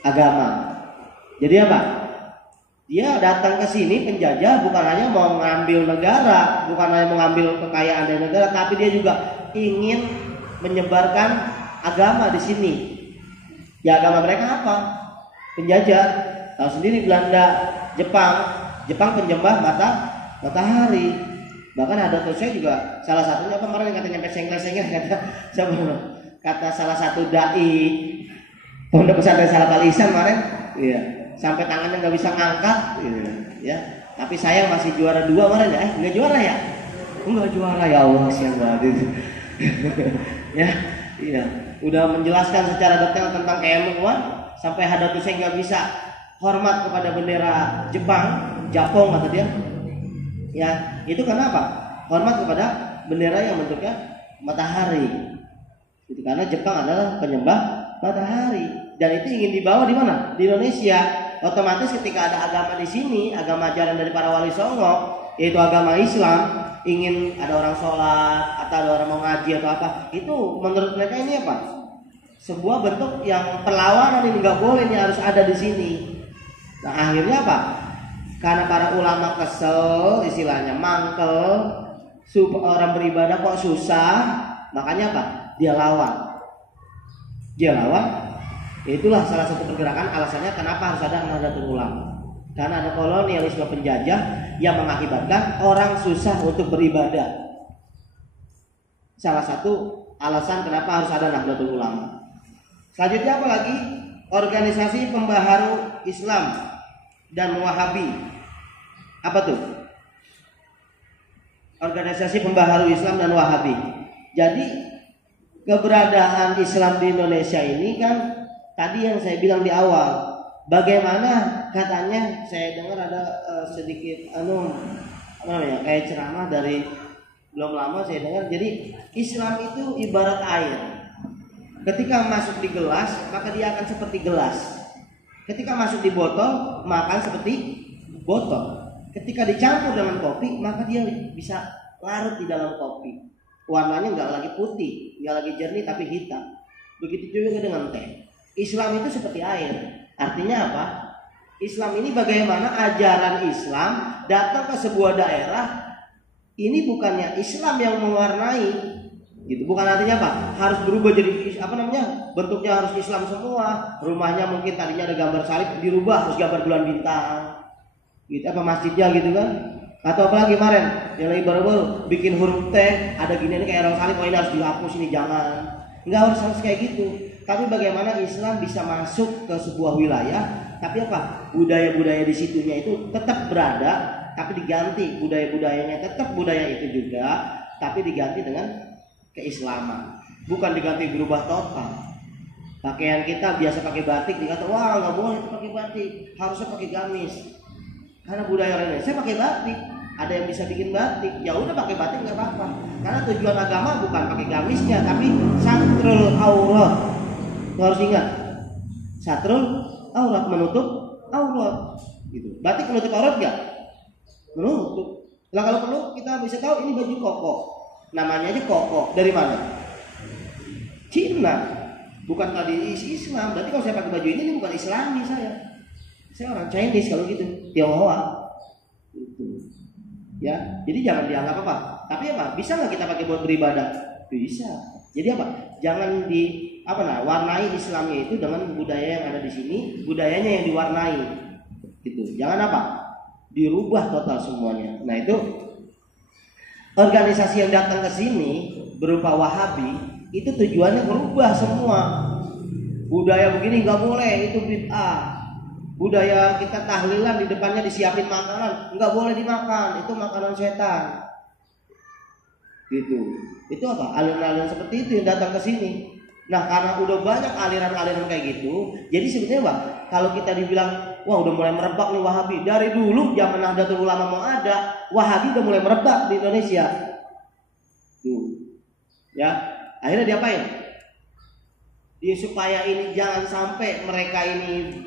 agama. Jadi apa? Dia datang ke sini penjajah bukan hanya mau mengambil negara, bukan hanya mengambil kekayaan dari negara, tapi dia juga ingin menyebarkan agama di sini. Ya agama mereka apa? Penjajah. Tahu sendiri Belanda, Jepang penyembah matahari. Bahkan ada tuh saya juga salah satunya kemarin yang katanya peseng-pesengnya kata salah satu dai pondok pesantren Salaf Al Ihsan kemarin, iya, sampai tangannya nggak bisa ngangkat, iya, ya. Tapi saya masih juara 2 kemarin ya, nggak juara ya? Nggak juara ya Allah siang banget. Ya, iya. Udah menjelaskan secara detail tentang keilmuan sampai ada tuh saya nggak bisa hormat kepada bendera Jepang kata dia. Ya, itu karena apa? Hormat kepada bendera yang bentuknya matahari. Itu karena Jepang adalah penyembah matahari dan itu ingin dibawa di mana? Di Indonesia. Otomatis ketika ada agama di sini, agama ajaran dari para wali songo, yaitu agama Islam, ingin ada orang sholat atau ada orang mau ngaji atau apa, itu menurut mereka ini apa? Sebuah bentuk yang perlawanan, ini nggak boleh, ini harus ada di sini. Nah akhirnya apa? Karena para ulama kesel, istilahnya mangkel, orang beribadah kok susah, makanya apa? Dia lawan. Itulah salah satu pergerakan alasannya kenapa harus ada Nahdlatul Ulama. Karena ada kolonialisme penjajah yang mengakibatkan orang susah untuk beribadah. Salah satu alasan kenapa harus ada Nahdlatul Ulama. Selanjutnya apa lagi? Organisasi pembaharu Islam dan Wahabi. Apa tuh? Organisasi pembaharu Islam dan Wahabi. Jadi keberadaan Islam di Indonesia ini kan tadi yang saya bilang di awal, bagaimana katanya saya dengar ada sedikit kayak ceramah dari belum lama saya dengar. Jadi Islam itu ibarat air. Ketika masuk di gelas, maka dia akan seperti gelas. Ketika masuk di botol, maka seperti botol. Ketika dicampur dengan kopi, maka dia bisa larut di dalam kopi. warnanya nggak lagi putih, nggak lagi jernih tapi hitam. Begitu juga dengan teh. Islam itu seperti air. Artinya apa? Islam ini bagaimana ajaran Islam datang ke sebuah daerah. Ini bukannya Islam yang mewarnai, gitu. Bukan artinya apa? Harus berubah jadi bentuknya harus Islam semua. Rumahnya mungkin tadinya ada gambar salib, dirubah harus gambar bulan bintang, gitu. Apa masjidnya gitu kan? Atau apalagi kemarin yang lagi baru-baru bikin huruf T ada gini nih kayak orang salib, oh ini harus dihapus, ini jangan. Enggak harus kayak gitu. Tapi bagaimana Islam bisa masuk ke sebuah wilayah, tapi apa? Budaya-budaya di situnya itu tetap berada, tapi diganti budaya-budayanya tetap budaya itu juga, tapi diganti dengan keislaman. Bukan diganti berubah total. Pakaian kita biasa pakai batik, dikata wah nggak boleh pakai batik, harusnya pakai gamis. Karena budaya orang Indonesia pakai batik. Ada yang bisa bikin batik, ya udah pakai batik nggak apa-apa. Karena tujuan agama bukan pakai gamisnya, tapi satrul aurat. Harus ingat, satrul aurat, menutup aurat. Gitu. Batik menutup aurat nggak? Menutup. Nah kalau perlu kita bisa tahu ini baju koko. Namanya aja koko. Dari mana? Cina. Bukan tadi Islam. Berarti kalau saya pakai baju ini bukan Islami saya. Saya orang Chinese kalau gitu, Tionghoa. Gitu. Ya, jadi jangan dianggap apa. Tapi apa? Bisa nggak kita pakai buat beribadah? Bisa. Jadi apa? Jangan warnai Islamnya itu dengan budaya yang ada di sini, budayanya yang diwarnai. Gitu. Jangan apa? Dirubah total semuanya. Nah itu organisasi yang datang ke sini berupa Wahabi itu tujuannya berubah semua. Budaya begini nggak boleh, itu bid'ah. Budaya kita tahlilan di depannya disiapin makanan, nggak boleh dimakan, itu makanan setan. Gitu. Itu apa? Aliran-aliran seperti itu yang datang ke sini. Nah, karena udah banyak aliran-aliran kayak gitu, jadi sebenarnya Pak, kalau kita dibilang, wah udah mulai merebak nih Wahabi. Dari dulu zaman Nahdlatul Ulama mau ada, Wahabi udah mulai merebak di Indonesia. Tuh. Ya, akhirnya diapain? Dia supaya ini jangan sampai mereka ini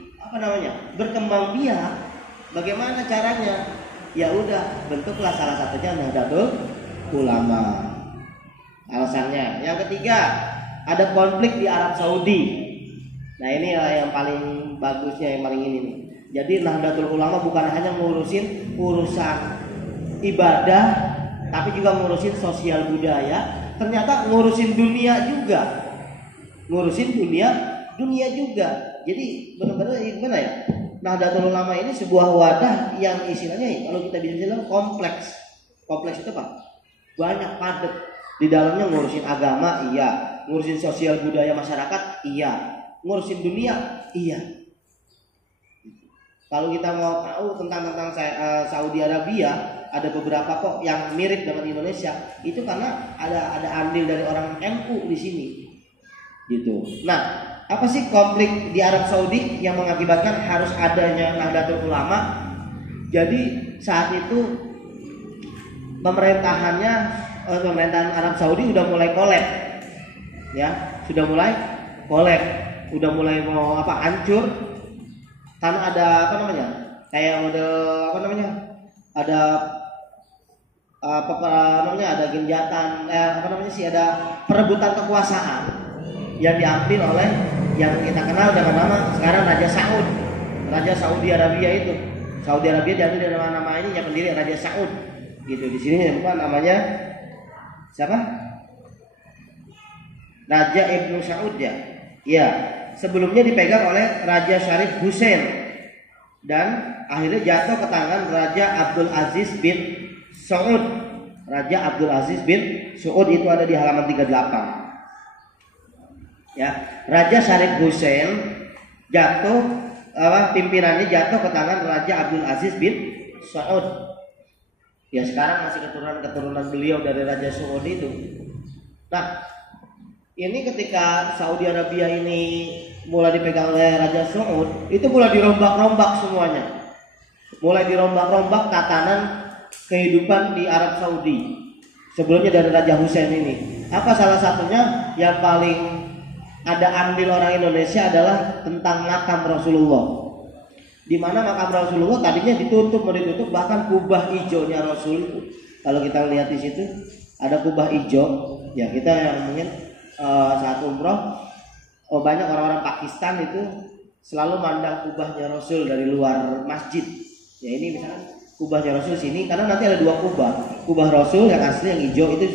berkembang biak. Bagaimana caranya? Ya udah, bentuklah salah satunya Nahdlatul Ulama. Alasannya. Yang ketiga, ada konflik di Arab Saudi. Nah inilah yang paling bagusnya, yang paling ini nih. Jadi Nahdlatul Ulama bukan hanya ngurusin urusan ibadah, tapi juga ngurusin sosial budaya. Ternyata ngurusin dunia juga. Ngurusin dunia juga. Jadi benar-benar gimana ya? Nahdlatul Ulama ini sebuah wadah yang istilahnya kalau kita bisa bilang kompleks. Kompleks itu apa? Banyak padat. Di dalamnya ngurusin agama, iya. Ngurusin sosial budaya masyarakat, iya. Ngurusin dunia, iya. Kalau kita mau tahu tentang Saudi Arabia, ada beberapa kok yang mirip dengan Indonesia. Itu karena ada andil dari orang NU di sini. Gitu. Nah, apa sih konflik di Arab Saudi yang mengakibatkan harus adanya Nahdlatul Ulama? Jadi saat itu pemerintahan Arab Saudi udah mulai kolab, ya, sudah mulai kolab, udah mulai mau hancur karena ada ada genjatan, ada perebutan kekuasaan yang diambil oleh yang kita kenal dengan nama sekarang Raja Saudi Arabia itu. Saudi Arabia diambil dari nama ini yang pendiri Raja Saud. Gitu. Di sini namanya siapa? Raja Ibnu Saud ya. Iya. Sebelumnya dipegang oleh Raja Syarif Hussein dan akhirnya jatuh ke tangan Raja Abdul Aziz bin Saud. Raja Abdul Aziz bin Saud itu ada di halaman 38. Ya, Raja Syarif Hussein pimpinannya jatuh ke tangan Raja Abdul Aziz bin Saud. Ya sekarang masih keturunan beliau dari Raja Saud itu. Nah, ini ketika Saudi Arabia ini mulai dipegang oleh Raja Saud, itu mulai dirombak-rombak semuanya. Mulai dirombak-rombak tatanan kehidupan di Arab Saudi. Sebelumnya dari Raja Hussein ini. Apa salah satunya yang paling ada andil orang Indonesia adalah tentang makam Rasulullah. Di mana makam Rasulullah tadinya ditutup, bahkan kubah hijaunya Rasul itu. Kalau kita lihat di situ ada kubah hijau Ya kita yang mungkin saat umroh, banyak orang-orang Pakistan itu selalu mandang kubahnya Rasul dari luar masjid. Ya ini misalkan kubahnya Rasul sini, karena nanti ada dua kubah Rasul yang asli yang hijau itu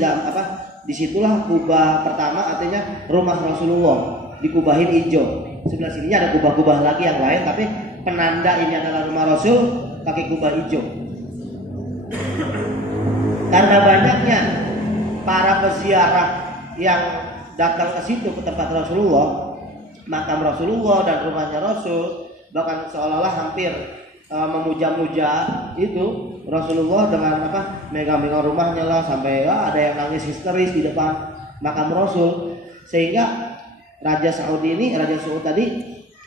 disitulah kubah pertama, artinya rumah Rasulullah dikubahin hijau. Sebelah sininya ada kubah-kubah lagi yang lain, tapi penanda ini adalah rumah Rasul pakai kubah hijau. Karena banyaknya para peziarah yang datang ke situ, ke tempat Rasulullah, makam Rasulullah dan rumahnya Rasul, bahkan seolah-olah hampir memuja-muja itu Rasulullah dengan megang-megang rumahnya lah, sampai ada yang nangis histeris di depan makam Rasul. Sehingga Raja Saud tadi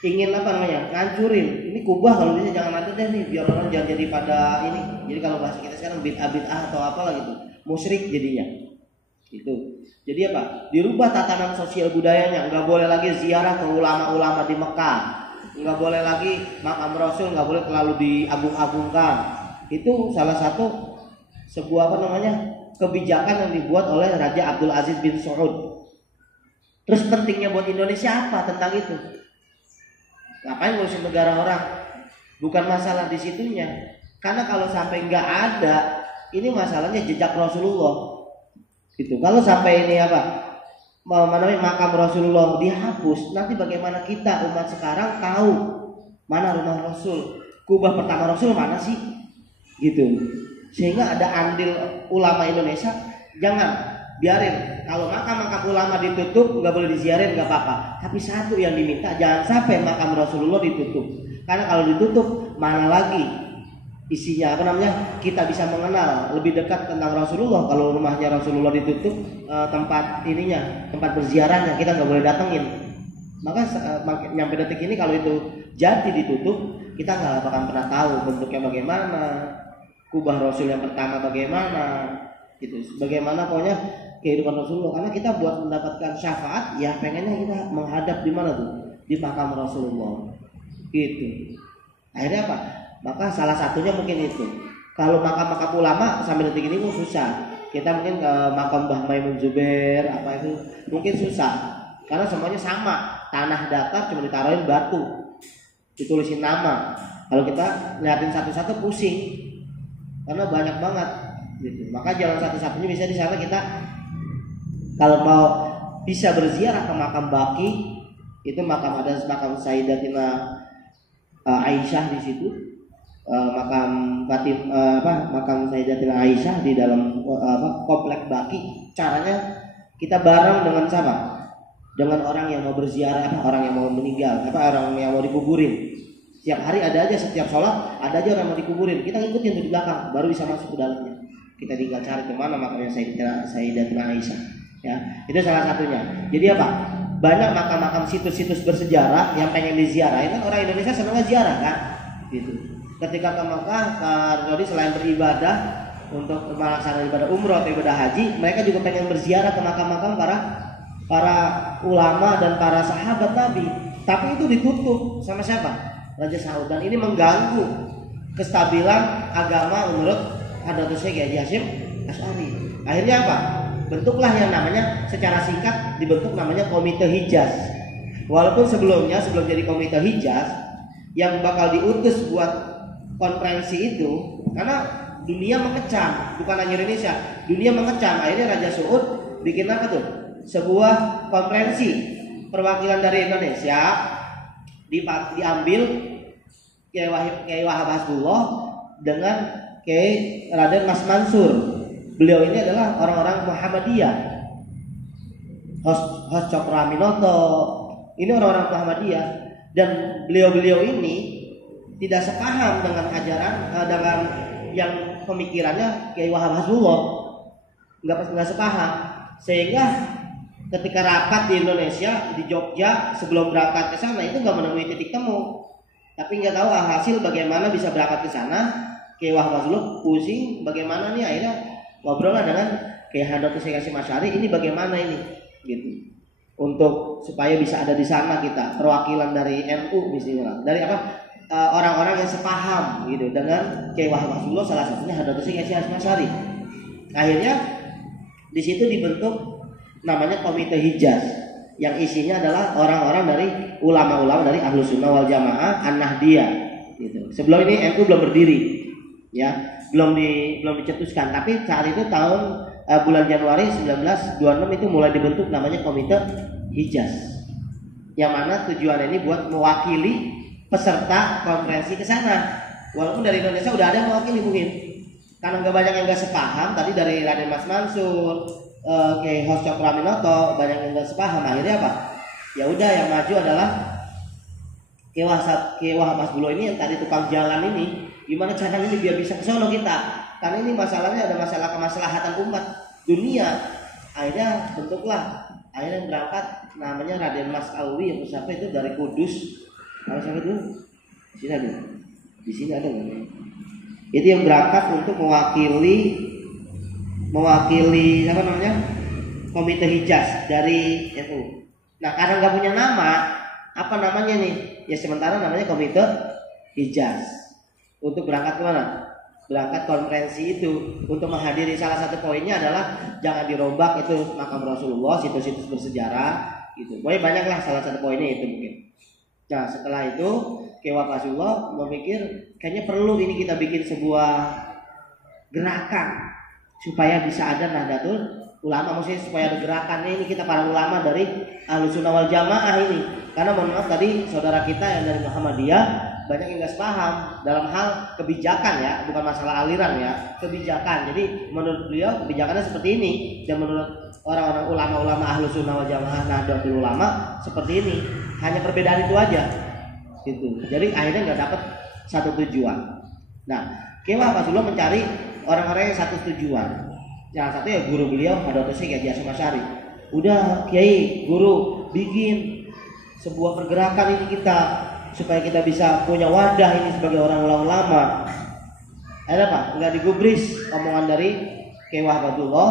ingin ngancurin ini kubah, kalau bisa jangan ada deh nih, biar orang jangan jadi pada ini. Jadi kalau bahasa kita sekarang bid'ah atau apalah gitu, musyrik jadinya. Itu. Jadi dirubah tatanan sosial budayanya, nggak boleh lagi ziarah ke ulama-ulama di Mekah, nggak boleh lagi makam Rasul, nggak boleh terlalu diagung-agungkan. Itu salah satu sebuah kebijakan yang dibuat oleh Raja Abdul Aziz bin Saud. Terus pentingnya buat Indonesia apa tentang itu? Ngapain ngurusin negara orang? Bukan masalah di situnya. Karena kalau sampai nggak ada, ini masalahnya jejak Rasulullah. Gitu. Kalau sampai ini makam Rasulullah dihapus, nanti bagaimana kita umat sekarang tahu mana rumah Rasul, kubah pertama Rasul mana sih? Gitu. Sehingga ada andil ulama Indonesia, jangan biarin kalau makam-makam ulama ditutup, nggak boleh diziarin, nggak apa-apa. Tapi satu yang diminta, jangan sampai makam Rasulullah ditutup. Karena kalau ditutup, mana lagi isinya kita bisa mengenal lebih dekat tentang Rasulullah. Kalau rumahnya Rasulullah ditutup, tempat berziarahnya kita nggak boleh datengin. Maka nyampe detik ini kalau itu jadi ditutup, kita nggak bakal pernah tahu bentuknya bagaimana, kubah Rasul yang pertama bagaimana, gitu. Bagaimana pokoknya kehidupan Rasulullah. Karena kita buat mendapatkan syafaat, ya pengennya kita menghadap di mana tuh? Di makam Rasulullah. Gitu. Akhirnya maka salah satunya mungkin itu. Kalau makam-makam ulama sampai detik ini susah. Kita mungkin ke makam Mbah Maimun Zubair itu mungkin susah. Karena semuanya sama, tanah datar cuma ditaruhin batu, ditulisin nama. Kalau kita liatin satu-satu pusing, karena banyak banget. Gitu. Maka jalan satu-satunya bisa di sana kita kalau mau bisa berziarah ke makam Baqi, itu makam Sayyidatina Aisyah di situ. Makam Sayyidatina Aisyah di dalam komplek Baqi. Caranya kita bareng dengan siapa? Dengan orang yang mau berziarah, orang yang mau meninggal, orang yang mau dikuburin. Setiap hari ada aja, setiap sholat ada aja orang yang mau dikuburin. Kita ngikutin di belakang, baru bisa masuk ke dalamnya. Kita tinggal cari kemana makamnya Sayyidatina Aisyah. Ya, itu salah satunya. Jadi banyak makam-makam situs-situs bersejarah yang pengen diziarahin. Kan orang Indonesia senangnya ziarah kan, gitu. Ketika ke Mekah, jadi selain beribadah untuk melaksanakan ibadah umroh atau ibadah haji, mereka juga pengen berziarah ke makam-makam para ulama dan para sahabat Nabi. Tapi itu ditutup sama siapa? Raja Saud. Dan ini mengganggu kestabilan agama menurut Hadratus Syekh Haji Hasyim Asy'ari. Akhirnya bentuklah yang namanya, secara singkat dibentuk namanya Komite Hijaz. Walaupun sebelum jadi Komite Hijaz yang bakal diutus buat konferensi itu, karena dunia mengecam, bukan hanya Indonesia, dunia mengecam. Akhirnya Raja Saud bikin sebuah konferensi perwakilan dari Indonesia, diambil Kiai Wahab Hasbullah dengan Kiai Raden Mas Mansur. Beliau ini adalah orang-orang Muhammadiyah, Hos Cokroaminoto, ini orang-orang Muhammadiyah. Dan beliau-beliau ini tidak sepaham dengan ajaran dengan yang pemikirannya Kiai Wahab Hasbullah, nggak sepaham. Sehingga ketika rapat di Indonesia, di Jogja, sebelum berangkat ke sana itu nggak menemui titik temu. Tapi nggak tahu hasil bagaimana bisa berangkat ke sana. Kiai Wahab Hasbullah pusing bagaimana nih, akhirnya ngobrol dengan Kiai Hadratus Syekh Hasyim Asy'ari, ini bagaimana ini, gitu. Untuk supaya bisa ada di sana kita perwakilan dari NU misalnya, dari orang-orang yang sepaham gitu dengan Kiai Wahab Hasbullah, salah satunya Hadratus Syekh Hasyim Asy'ari. Akhirnya di situ dibentuk namanya Komite Hijaz, yang isinya adalah orang-orang dari ulama-ulama dari Ahlus Sunnah wal Jamaah An-Nahdiyah gitu. Sebelum ini NU belum berdiri ya, belum dicetuskan, tapi saat itu tahun bulan Januari 1926 itu mulai dibentuk namanya Komite Hijaz, yang mana tujuan ini buat mewakili peserta konferensi ke sana. Walaupun dari Indonesia udah ada yang mewakili mungkin, karena nggak banyak yang nggak sepaham. Tadi dari Raden Mas Mansur, Kiai Hos Cokroaminoto, banyak yang nggak sepaham. Akhirnya apa? Ya udah, yang maju adalah Kiai Wahab Bulo ini, yang tadi tukang jalan ini. Gimana caranya ini biar bisa ke sono kita? Karena ini masalahnya ada masalah kemaslahatan umat dunia. Akhirnya bentuklah, akhirnya berangkat namanya Raden Mas Alwi yang siapa itu dari Kudus. Kalau siapa itu? Di sini ada nggak? Itu yang berangkat untuk mewakili apa namanya, Komite Hijaz dari NU. Nah, karena nggak punya nama, apa namanya nih? Ya sementara namanya Komite Hijaz. Untuk berangkat kemana? Berangkat konferensi itu. Untuk menghadiri, salah satu poinnya adalah jangan dirombak itu makam Rasulullah, situs-situs bersejarah gitu. Pokoknya banyak lah, salah satu poinnya itu mungkin. Nah, setelah itu Kiai Wafazullah memikir kayaknya perlu ini kita bikin sebuah gerakan supaya bisa ada Nahdlatul Ulama, maksudnya supaya ada gerakannya ini, kita para ulama dari Ahlus Sunnah wal Jamaah ini. Karena mohon maaf tadi saudara kita yang dari Muhammadiyah banyak yang nggak paham dalam hal kebijakan ya, bukan masalah aliran ya, kebijakan. Jadi menurut beliau kebijakannya seperti ini, dan menurut orang-orang ulama-ulama Ahlus Sunnah wal Jamaah Nahdlatul Ulama seperti ini. Hanya perbedaan itu aja gitu. Jadi akhirnya nggak dapat satu tujuan. Nah, Kiai Wahab mencari orang-orang yang satu tujuan. Salah satu ya guru beliau Hadratus Syekh Haji Hasyim Asy'ari. Udah Kiai, guru bikin sebuah pergerakan ini kita, supaya kita bisa punya wadah ini sebagai orang ulama. Ada apa? Enggak digubris omongan dari Kiai Wahbatullah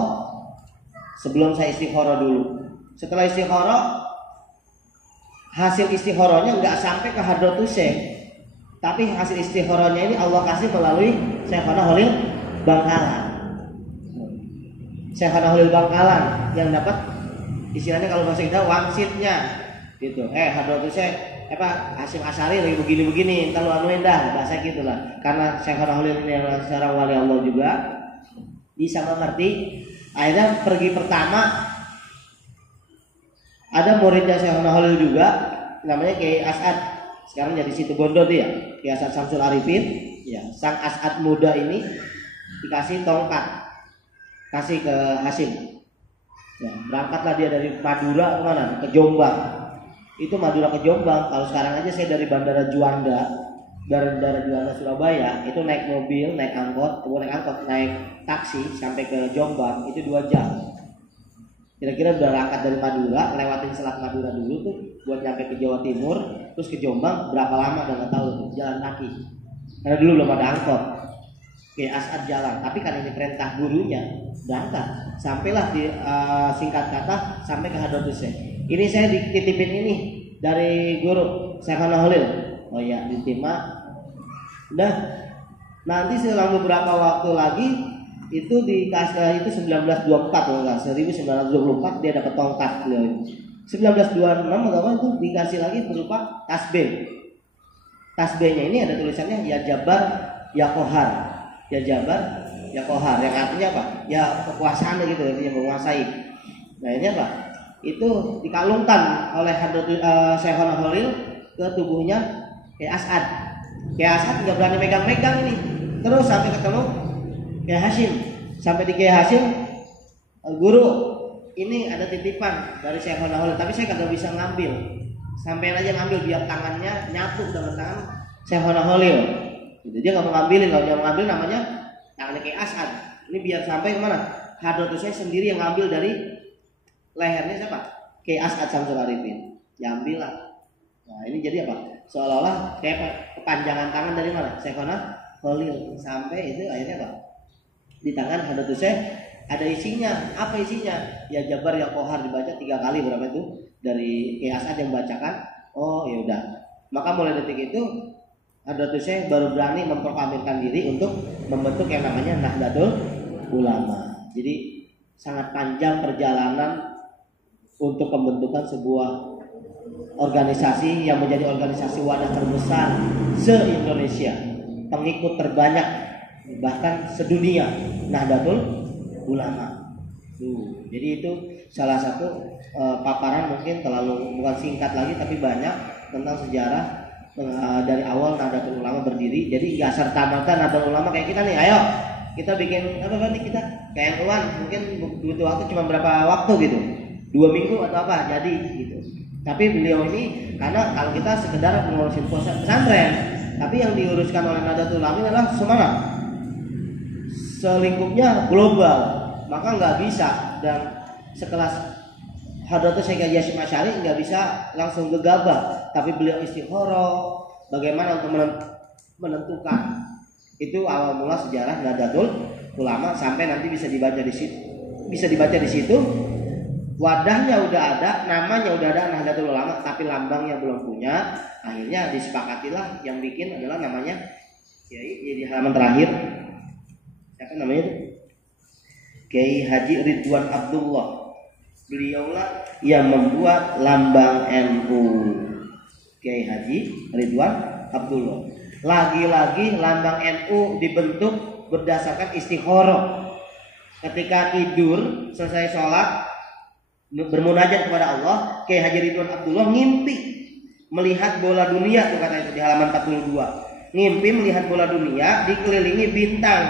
sebelum saya istikharah dulu. Setelah istikharah, hasil istikharahnya enggak sampai ke Hadratus Syekh, tapi hasil istikharahnya ini Allah kasih melalui Syekhana Holil Bangkalan. Syekhana Holil Bangkalan yang dapat istilahnya kalau bahasa kita wangsitnya gitu. Hadratus Syekh Hasyim Asy'ari lagi begini-begini, entar lu anuin dah, bahasa gitulah. Karena Syekhana Holil ini adalah seorang wali Allah juga, bisa mengerti. Akhirnya pergi pertama ada muridnya Syekhana Holil juga, namanya Kiai As'ad. Sekarang jadi situ Bondo dia, Kiai As'ad Samsul Arifin. Ya, sang As'ad muda ini dikasih tongkat, kasih ke Hasyim. Ya, berangkatlah dia dari Madura kemana? Ke Jombang. Itu Madura ke Jombang. Kalau sekarang aja saya dari Bandara Juanda Surabaya itu naik mobil, naik taksi sampai ke Jombang itu 2 jam. Kira-kira udah berangkat dari Madura, lewatin Selat Madura dulu tuh buat nyampe ke Jawa Timur, terus ke Jombang berapa lama udah nggak tahu tuh, jalan kaki. Karena dulu belum ada angkot. Kayak As'ad jalan, tapi karena ini perintah gurunya berangkat, sampailah di singkat kata sampai ke Hadratus Syekh. Ini saya dititipin ini dari guru Syekhana Holil. Oh iya, diterima. Udah. Nanti selang beberapa waktu lagi itu dikasih, itu 1924 kalau enggak, 1924 dia dapat tongkat beliau. 1926 atau apa itu dikasih lagi berupa tasbih. Tasbihnya ini ada tulisannya ya Jabar ya Qahar. Ya Jabar ya Qahar, yang artinya apa? Ya kekuasaan gitu, yang menguasai. Nah, ini apa? Itu dikalungkan oleh Syekhana Holil ke tubuhnya Kiai As'ad. Kiai As'ad nggak berani megang-megang ini. Terus sampai ketemu Kiai Hasyim. Sampai di Kiai Hasyim, guru ini ada titipan dari Syekhana Holil, tapi saya kagak bisa ngambil. Sampein aja ngambil, biar tangannya nyatu dengan tangan Syekhana Holil. Gitu. Dia nggak mau ngambilin, kalau dia mau ngambil namanya tangannya Kiai As'ad. Ini biar sampai kemana? Hadratus Syekh sendiri yang ngambil dari lehernya siapa? Kiai As'ad Samsul Arifin. Ya ambil lah. Nah, ini jadi apa? Seolah-olah kayak kepanjangan tangan dari mana? Syekhana Holil. Sampai itu akhirnya apa? Di tangan Hadratus Syekh ada isinya. Apa isinya? Ya Jabar ya Qahar, dibaca 3 kali, berapa itu? Dari Kiai As'ad yang membacakan. Oh ya udah. Maka mulai detik itu Hadratus Syekh baru berani memproklamirkan diri untuk membentuk yang namanya Nahdlatul Ulama. Jadi sangat panjang perjalanan untuk pembentukan sebuah organisasi yang menjadi organisasi wadah terbesar se-Indonesia, pengikut terbanyak bahkan sedunia, Nahdlatul Ulama. Jadi itu salah satu paparan, mungkin terlalu bukan singkat lagi tapi banyak tentang sejarah dari awal Nahdlatul Ulama berdiri. Jadi nggak serta-merta Nahdlatul Ulama kayak kita nih, ayo kita bikin apa berarti kita kayak mungkin butuh waktu cuma berapa waktu gitu, 2 minggu atau apa jadi gitu. Tapi beliau ini, karena kalau kita sekedar mengurusin pesantren, tapi yang diuruskan oleh Nahdlatul Ulama adalah semangat selingkupnya global, maka nggak bisa. Dan sekelas Hadratus Syekh Haji Hasyim Asy'ari nggak bisa langsung gegabah, tapi beliau istikharah bagaimana untuk menentukan. Itu awal mula sejarah Nahdlatul Ulama sampai nanti bisa dibaca di situ. Bisa dibaca di situ. Wadahnya udah ada, namanya udah ada Nahdlatul Ulama, tapi lambangnya belum punya. Akhirnya disepakatilah yang bikin adalah namanya Kiai di halaman terakhir. Siapa namanya itu? Kiai Haji Ridwan Abdullah. Beliaulah yang membuat lambang NU. Kiai Haji Ridwan Abdullah. Lagi-lagi lambang NU dibentuk berdasarkan istikharah. Ketika tidur selesai sholat bermunajat kepada Allah, Kiai Haji Ridwan Abdullah ngimpi melihat bola dunia, tuh kata itu di halaman 42. Ngimpi melihat bola dunia dikelilingi bintang,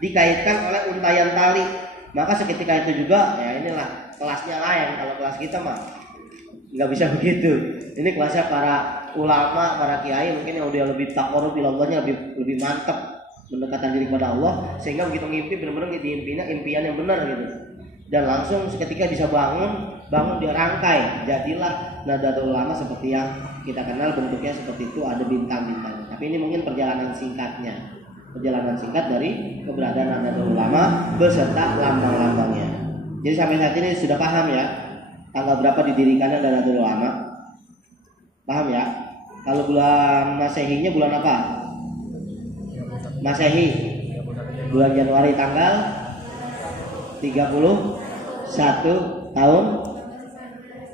dikaitkan oleh untayan tali. Maka seketika itu juga, ya inilah kelasnya lain. Kalau kelas kita mah nggak bisa begitu. Ini kelasnya para ulama, para kiai mungkin yang udah lebih taqarrub ilallahnya lebih mantap mendekatkan diri kepada Allah, sehingga begitu ngimpi benar-benar diimpinya impian yang benar gitu. Dan langsung seketika bisa bangun dia rangkai, jadilah Nahdlatul Ulama seperti yang kita kenal, bentuknya seperti itu, ada bintang-bintang. Tapi ini mungkin perjalanan singkat dari keberadaan Nahdlatul Ulama beserta lambang-lambangnya. Jadi sampai saat ini sudah paham ya tanggal berapa didirikannya Nahdlatul Ulama? Paham ya? Kalau bulan Masehinya bulan apa? Masehi bulan Januari tanggal 31 tahun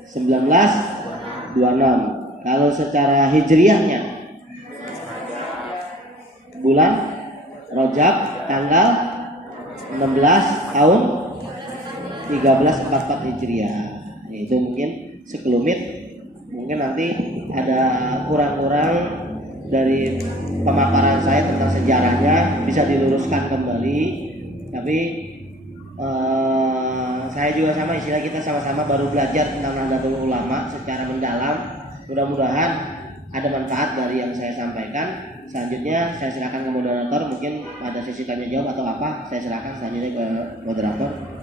1926. Kalau secara hijriahnya bulan Rajab tanggal 16 tahun 1344 Hijriah. Itu mungkin sekelumit, mungkin nanti ada kurang-kurang dari pemaparan saya tentang sejarahnya bisa diluruskan kembali. Tapi saya juga sama, istilah kita sama-sama baru belajar tentang Nahdlatul Ulama secara mendalam. Mudah-mudahan ada manfaat dari yang saya sampaikan. Selanjutnya saya silakan ke moderator, mungkin ada sesi tanya jawab atau apa, saya silakan selanjutnya ke moderator.